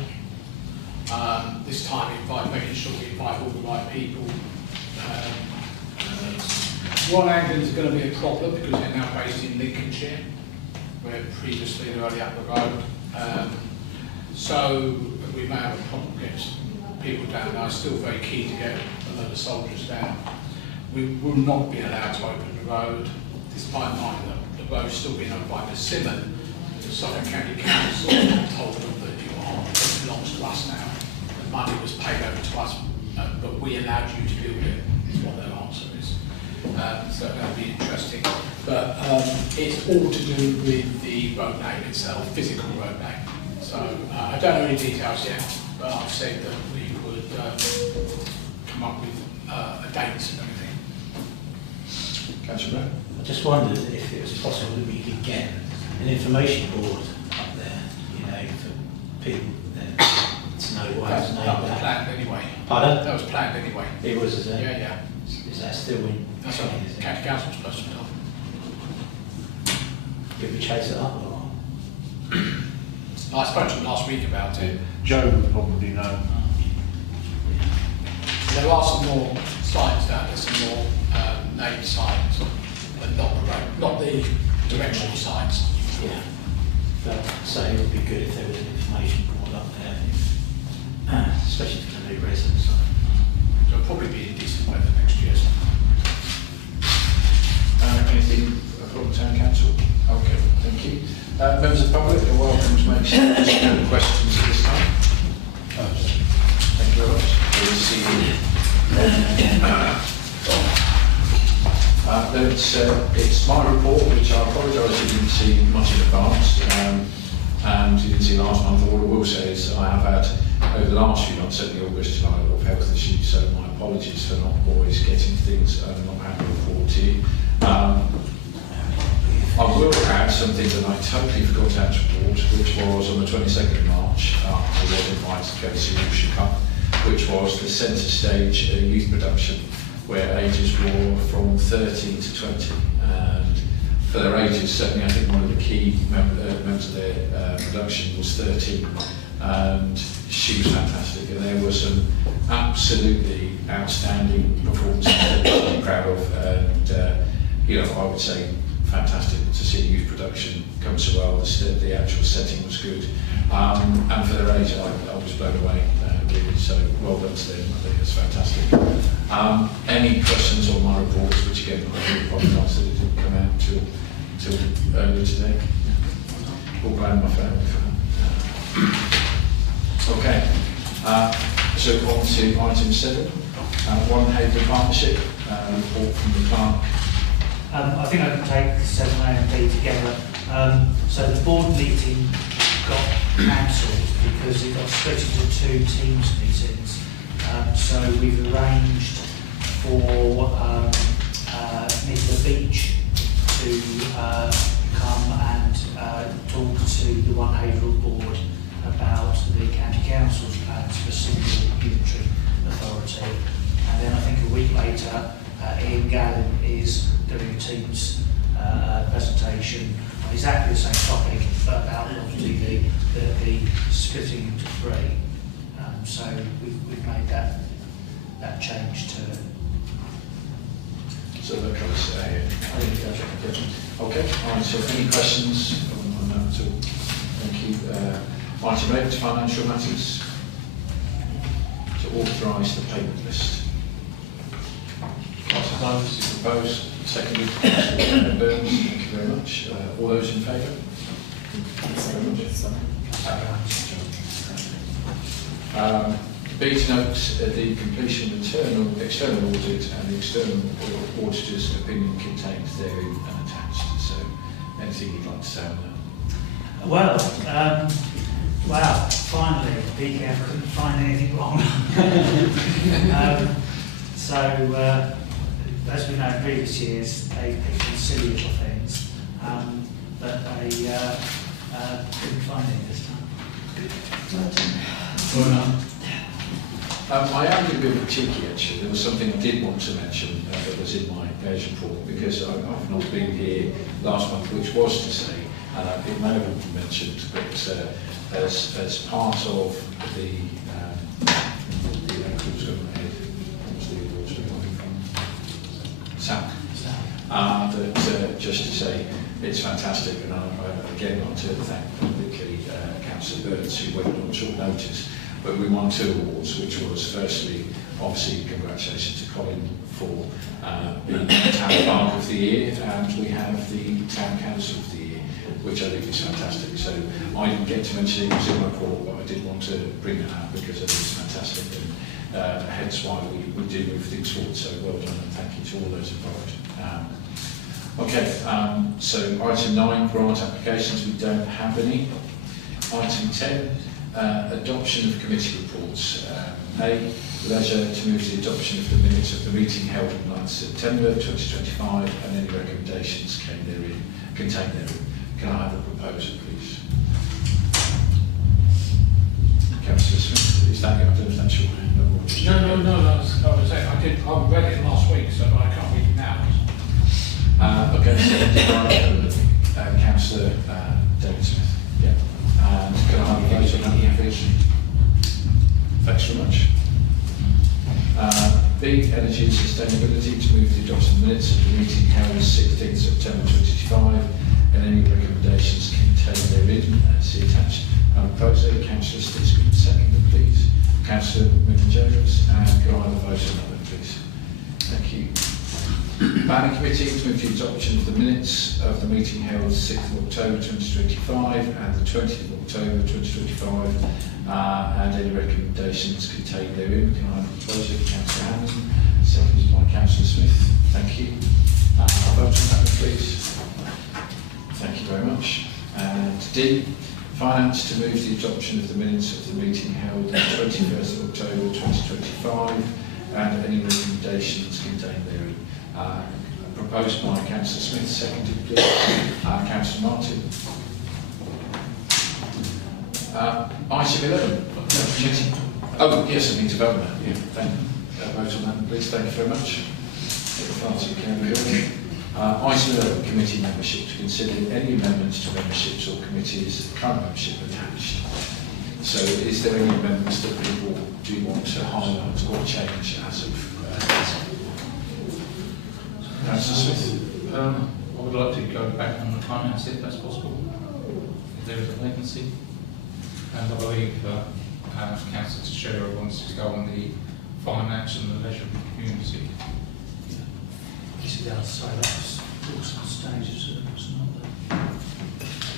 This time making sure we invite all the right people. One angle is going to be a problem because they're now based in Lincolnshire, where previously they were only up the road. So we may have a problem getting people down. I'm still very keen to get a lot of soldiers down. We will not be allowed to open the road, despite knowing that the road is still being owned by Persimmon. The Suffolk County Council told them that it belongs to us now. The money was paid over to us, but we allowed you to build it, is what their answer is. So that'll be interesting. But it's all to do with the road name itself, physical road name. So I don't know any details yet, but I've said that we would come up with a date and everything. Councillor Brown? I just wondered if it was possible that we could get an information board up there, you know, for people to know what to know. That was planned anyway. Pardon? That was planned anyway. It was, is it? Yeah, yeah. Is that still in? That's what the county council's supposed to do. Did we chase it up or? I spoke to them last week about it. Joe would probably know. There are some more signs down there, some more name signs, but not the road, not the directional signs. Yeah. But so it would be good if there was an information board up there, especially for the new residents. So it'll probably be in decent weather next year. Anything from Town Council? Okay, thank you. Members of the public are welcome to make some questions at this time. Thank you very much. We'll see you. It's my report, which I apologise you didn't see much in advance, and you didn't see last month. All I will say is I have had, over the last few months, certainly August, July, a lot of health issues, so my apologies for not always getting things and not having a report to you. I will add something that I totally forgot to add to report, which was on the 22nd of March, I was invited to go to see Yorkshire Cup, which was the centre stage youth production, where ages were from 13 to 20. And for their ages, certainly I think one of the key members of their production was 13. And she was fantastic, and there were some absolutely outstanding performances that I'm really proud of. And you know, I would say fantastic to see youth production come so well. The actual setting was good, and for their age, I was blown away. Really, so well done to them. I think it's fantastic. Any questions on my reports, which again I really apologise that it didn't come out till earlier today. All blame my family for that. Okay, so on to item 7, One Haverhill Partnership, report from the clerk. I think I can take 7A and B together. So the board meeting got cancelled because it got split into 2 teams meetings. So we've arranged for Nicola Beach to come and talk to the One Haverhill board about the county council's plans for single unitary authority. And then I think a week later, Ian Gallen is doing a Teams presentation on exactly the same topic, but about obviously the splitting into 3. So we've made that change to. So that covers I think that's right. Okay, alright, so any questions on that at all? Thank you. Item 8, financial matters. To authorise the payment list. Proposed. Seconded. Councillor Burns. Thank you very much. All those in favour? B to note the completion of external audit and the external auditor's opinion contained therein and attached. So, anything you'd like to say on that? Well, wow, finally, BKF couldn't find anything wrong. As we know in previous years, they picked on silly little things, but they couldn't find any this time. Well done. I am going to be a bit cheeky actually. There was something I did want to mention that was in my page report, because I've not been here last month, which was to say and it may have been mentioned, but as part of the who's government head, what's the awards we're coming from? Sam. That just to say it's fantastic, and I again want to thank publicly Councillor Burns, who went on short notice. But we won 2 awards, which was firstly, obviously, congratulations to Colin for being Town Clerk of the Year, and we have the Town Council of the Year, which I think is fantastic. So I didn't get to mention it, it was in my report, but I did want to bring that up because I think it's fantastic, and hence why we do move things forward. So well done, and thank you to all those involved. So item 9, grant applications, we don't have any. Item 10, adoption of committee reports. A, leisure to move the adoption of the minutes of the meeting held on 9th September 2025 and any recommendations contained therein. Can I have a proposal, please? Councillor Smith, is that your definition? No, I read it last week, so I can't read it now. Okay, so Councillor David Smith. Yeah. And can I have a vote on that, please? Thanks very much. B, energy and sustainability, to move the adoption minutes of the meeting held 16th September 2025 and any recommendations contained therein. See attached. Proposer, Councillor Stinsky, seconded, please. Councillor McMillan-Jones, and can I have a vote on that, please? Thank you. Planning Committee to move the adoption of the minutes of the meeting held 6th of October 2025 and the 20th of October 2025 and any recommendations contained therein. Can I have a proposal for Councillor Hammond, seconded by Councillor Smith? Thank you. I'll vote on that, please. Thank you very much. And D, Finance to move the adoption of the minutes of the meeting held on 21st of October 2025 and any recommendations contained therein. Proposed by Councillor Smith, seconded please. Councillor Martin. Item 11. Oh, yes, I need to vote on that. Yeah, vote on that, please. Thank you very much. Item 11, committee membership, to consider any amendments to memberships or committees, current membership attached. So is there any amendments that people do want to highlight or change as of Councillor Smith? I would like to go back on the finance if that's possible, if there is a vacancy. And I believe that Councillor Teixeira wants to go on the finance and the leisure community. Yeah, so that's also stages, it was not the latest.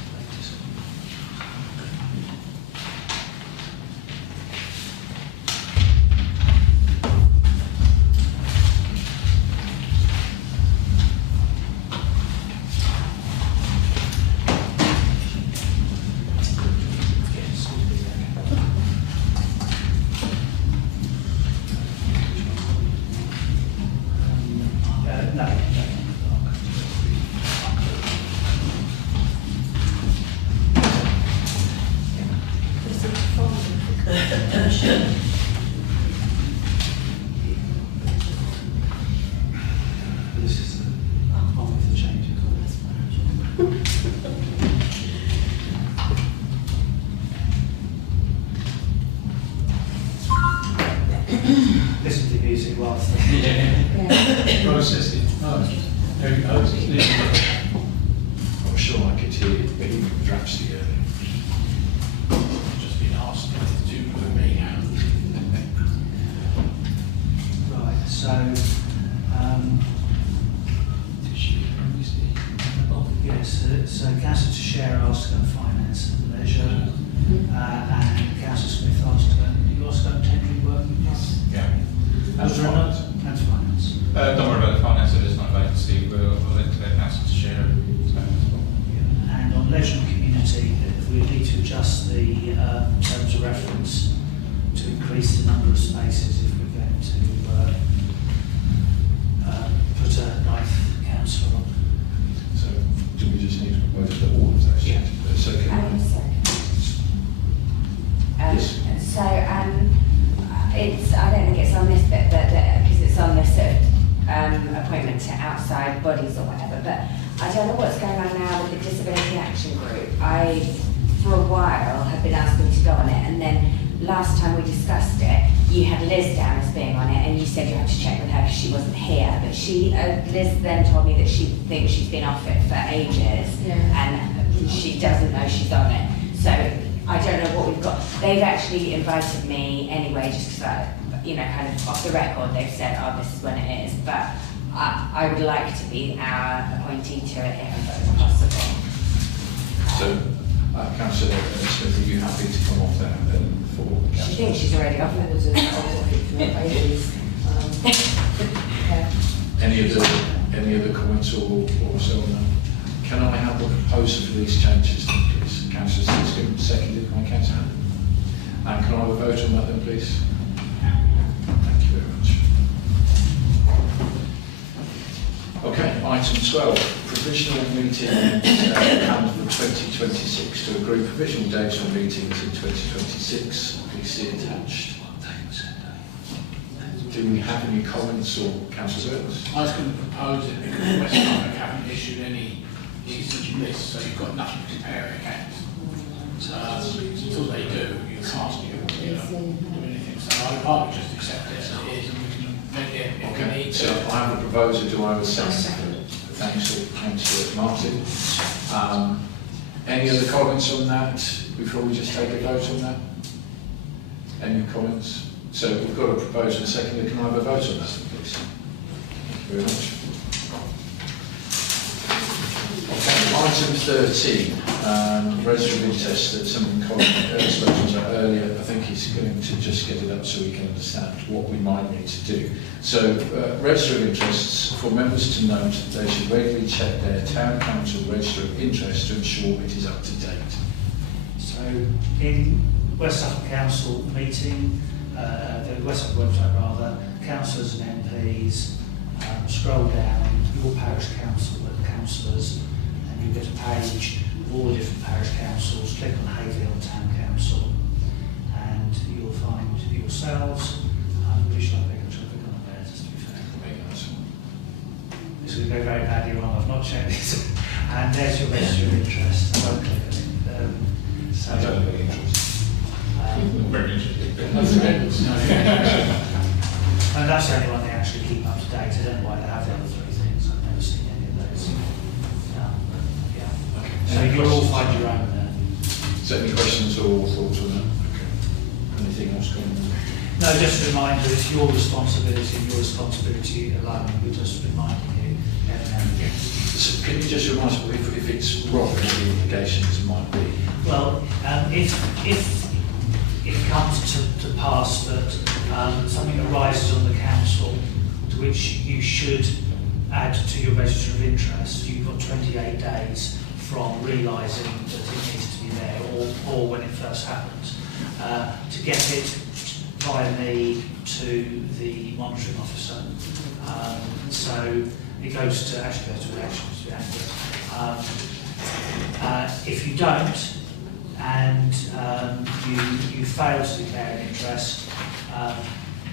Listen to music whilst process it. There it goes. I'm sure I could hear it, but even Drapsy earlier. Just been asked to do with me now. Right, so yes, so Councillor Teixeira asked to go finance and leisure, and Councillor Smith asked to go. You asked about temporary working class. Yeah. Was there another? That's finance. Don't worry about the finance, it is not a vacancy. We'll let Councillor Teixeira explain as well. And on leisure and community, we need to adjust the terms of reference to increase the number of spaces if we're going to put a ninth councillor on. So do we just need to propose for all of those? Yeah. So can yes. It's, I don't think it's on this bit, but because it's on the sort of appointment to outside bodies or whatever, but I don't know what's going on now with the Disability Action Group. I, for a while, have been asking to go on it, and then last time we discussed it, you had Liz down as being on it, and you said you had to check with her because she wasn't here, but Liz then told me that she thinks she's been off it for ages, and she doesn't know she's on it. So I don't know what we've got. They've actually invited me anyway, just because kind of off the record, they've said, oh, this is when it is, but I would like to be our appointee to it if possible. So, Councillor Smith, are you happy to come off that then for Councillor? She thinks she's already off it. Any other comments or so on that? Can I have a proposal for these changes then, please? Councillor Stinscombe, seconded by Councillor Hannon. And can I have a vote on that then, please? Thank you very much. Okay, item 12, provisional meeting planned for 2026 to agree provisional dates for meetings in 2026. Please see attached. Do we have any comments or Councillor Burns? I was going to propose it because West Norfolk haven't issued any usage list, so you've got nothing to compare it against. Until they do, you can't do anything. So I would just accept it as it is, and we can make it if we need to. So I have a proposal. Do I have a second? Thanks to Councillor Martin. Any other comments on that before we just take a vote on that? Any comments? So we've got a proposal and second. Can I have a vote on that, please? Thank you very much. Okay, item 13, register of interest that someone spoke about earlier. I think he's going to just get it up so we can understand what we might need to do. So, register of interests, for members to note that they should regularly check their town council register of interest to ensure it is up to date. So, in West Suffolk Council meeting, the West Suffolk website rather, councillors and MPs, scroll down, your parish council and councillors, and you get a page of all the different parish councils. Click on Haverhill Town Council, and you'll find yourselves. Which I think I should click on there, just to be fair. This will go very badly wrong. I've not checked this. And there's your register of interest. I won't click on it. So, I don't have any interest. Very interesting. And that's the only one they actually keep up to date. I don't know why they have the other three things. I've never seen any of those. Yeah. Okay. So you'll all find your own there. So any questions or thoughts on that? Okay. Anything else going on? No, just a reminder, it's your responsibility and your responsibility alone. We're just reminding you. So can you just remind us if it's wrong, what the implications might be? Well, if it comes to pass that something arises on the council to which you should add to your register of interest, you've got 28 days from realising that it needs to be there, or when it first happens, to get it via me to the monitoring officer. So it goes to elections, to be accurate. If you don't, and you fail to declare an interest,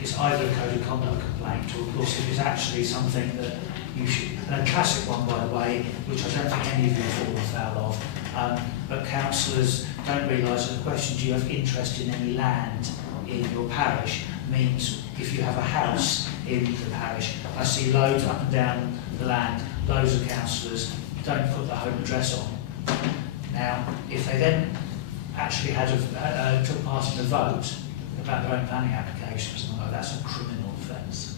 it's either a code of conduct complaint, or of course if it's actually something that you should, and a classic one by the way, which I don't think any of you fall afoul of, but councillors don't realise that the question, do you have interest in any land in your parish, means if you have a house in the parish. I see loads up and down the land, loads of councillors don't put their home address on. Now, if they then actually took part in a vote about their own planning application or something like that, that's a criminal offence.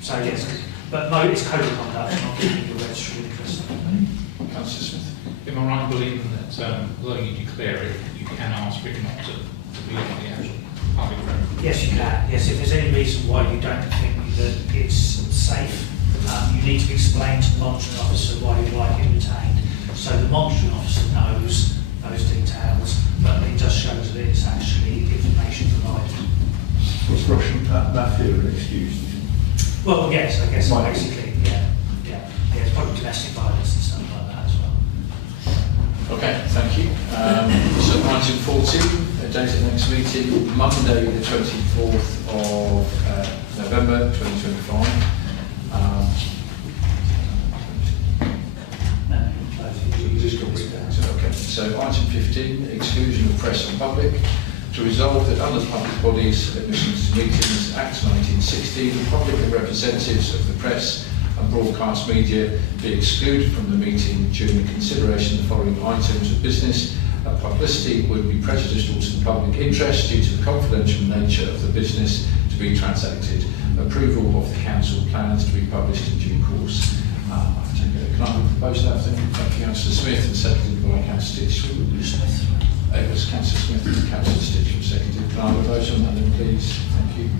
So yes, but no, it's code of conduct, not keeping your register of interest. Councillor Smith. Am I right in believing that although you declare it, you can ask for it not to be on the actual public record? Yes, you can. Yes, if there's any reason why you don't think that it's safe, you need to explain to the monitoring officer why you'd like it retained. So the monitoring officer knows those details, but it just shows that it's actually information provided. Was Russian mafia an excuse? Well, yes, I guess basically, yeah. It's probably domestic violence and stuff like that as well. Okay, thank you. So item 14, date of next meeting, Monday the 24th of November 2025. You just got to read that. Okay. So item 15, exclusion of press and public. To resolve that under public bodies, admissions to meetings, Act 1916, the public and representatives of the press and broadcast media be excluded from the meeting during the consideration of the following items of business. Publicity would be prejudicial to the public interest due to the confidential nature of the business to be transacted. Approval of the council plans to be published in due course. Can I propose that thing? Thank you, Councillor Smith, and seconded by Councillor Stitch. It was Councillor Smith and Councillor Stitch, seconded. Can I propose on that then, please? Thank you.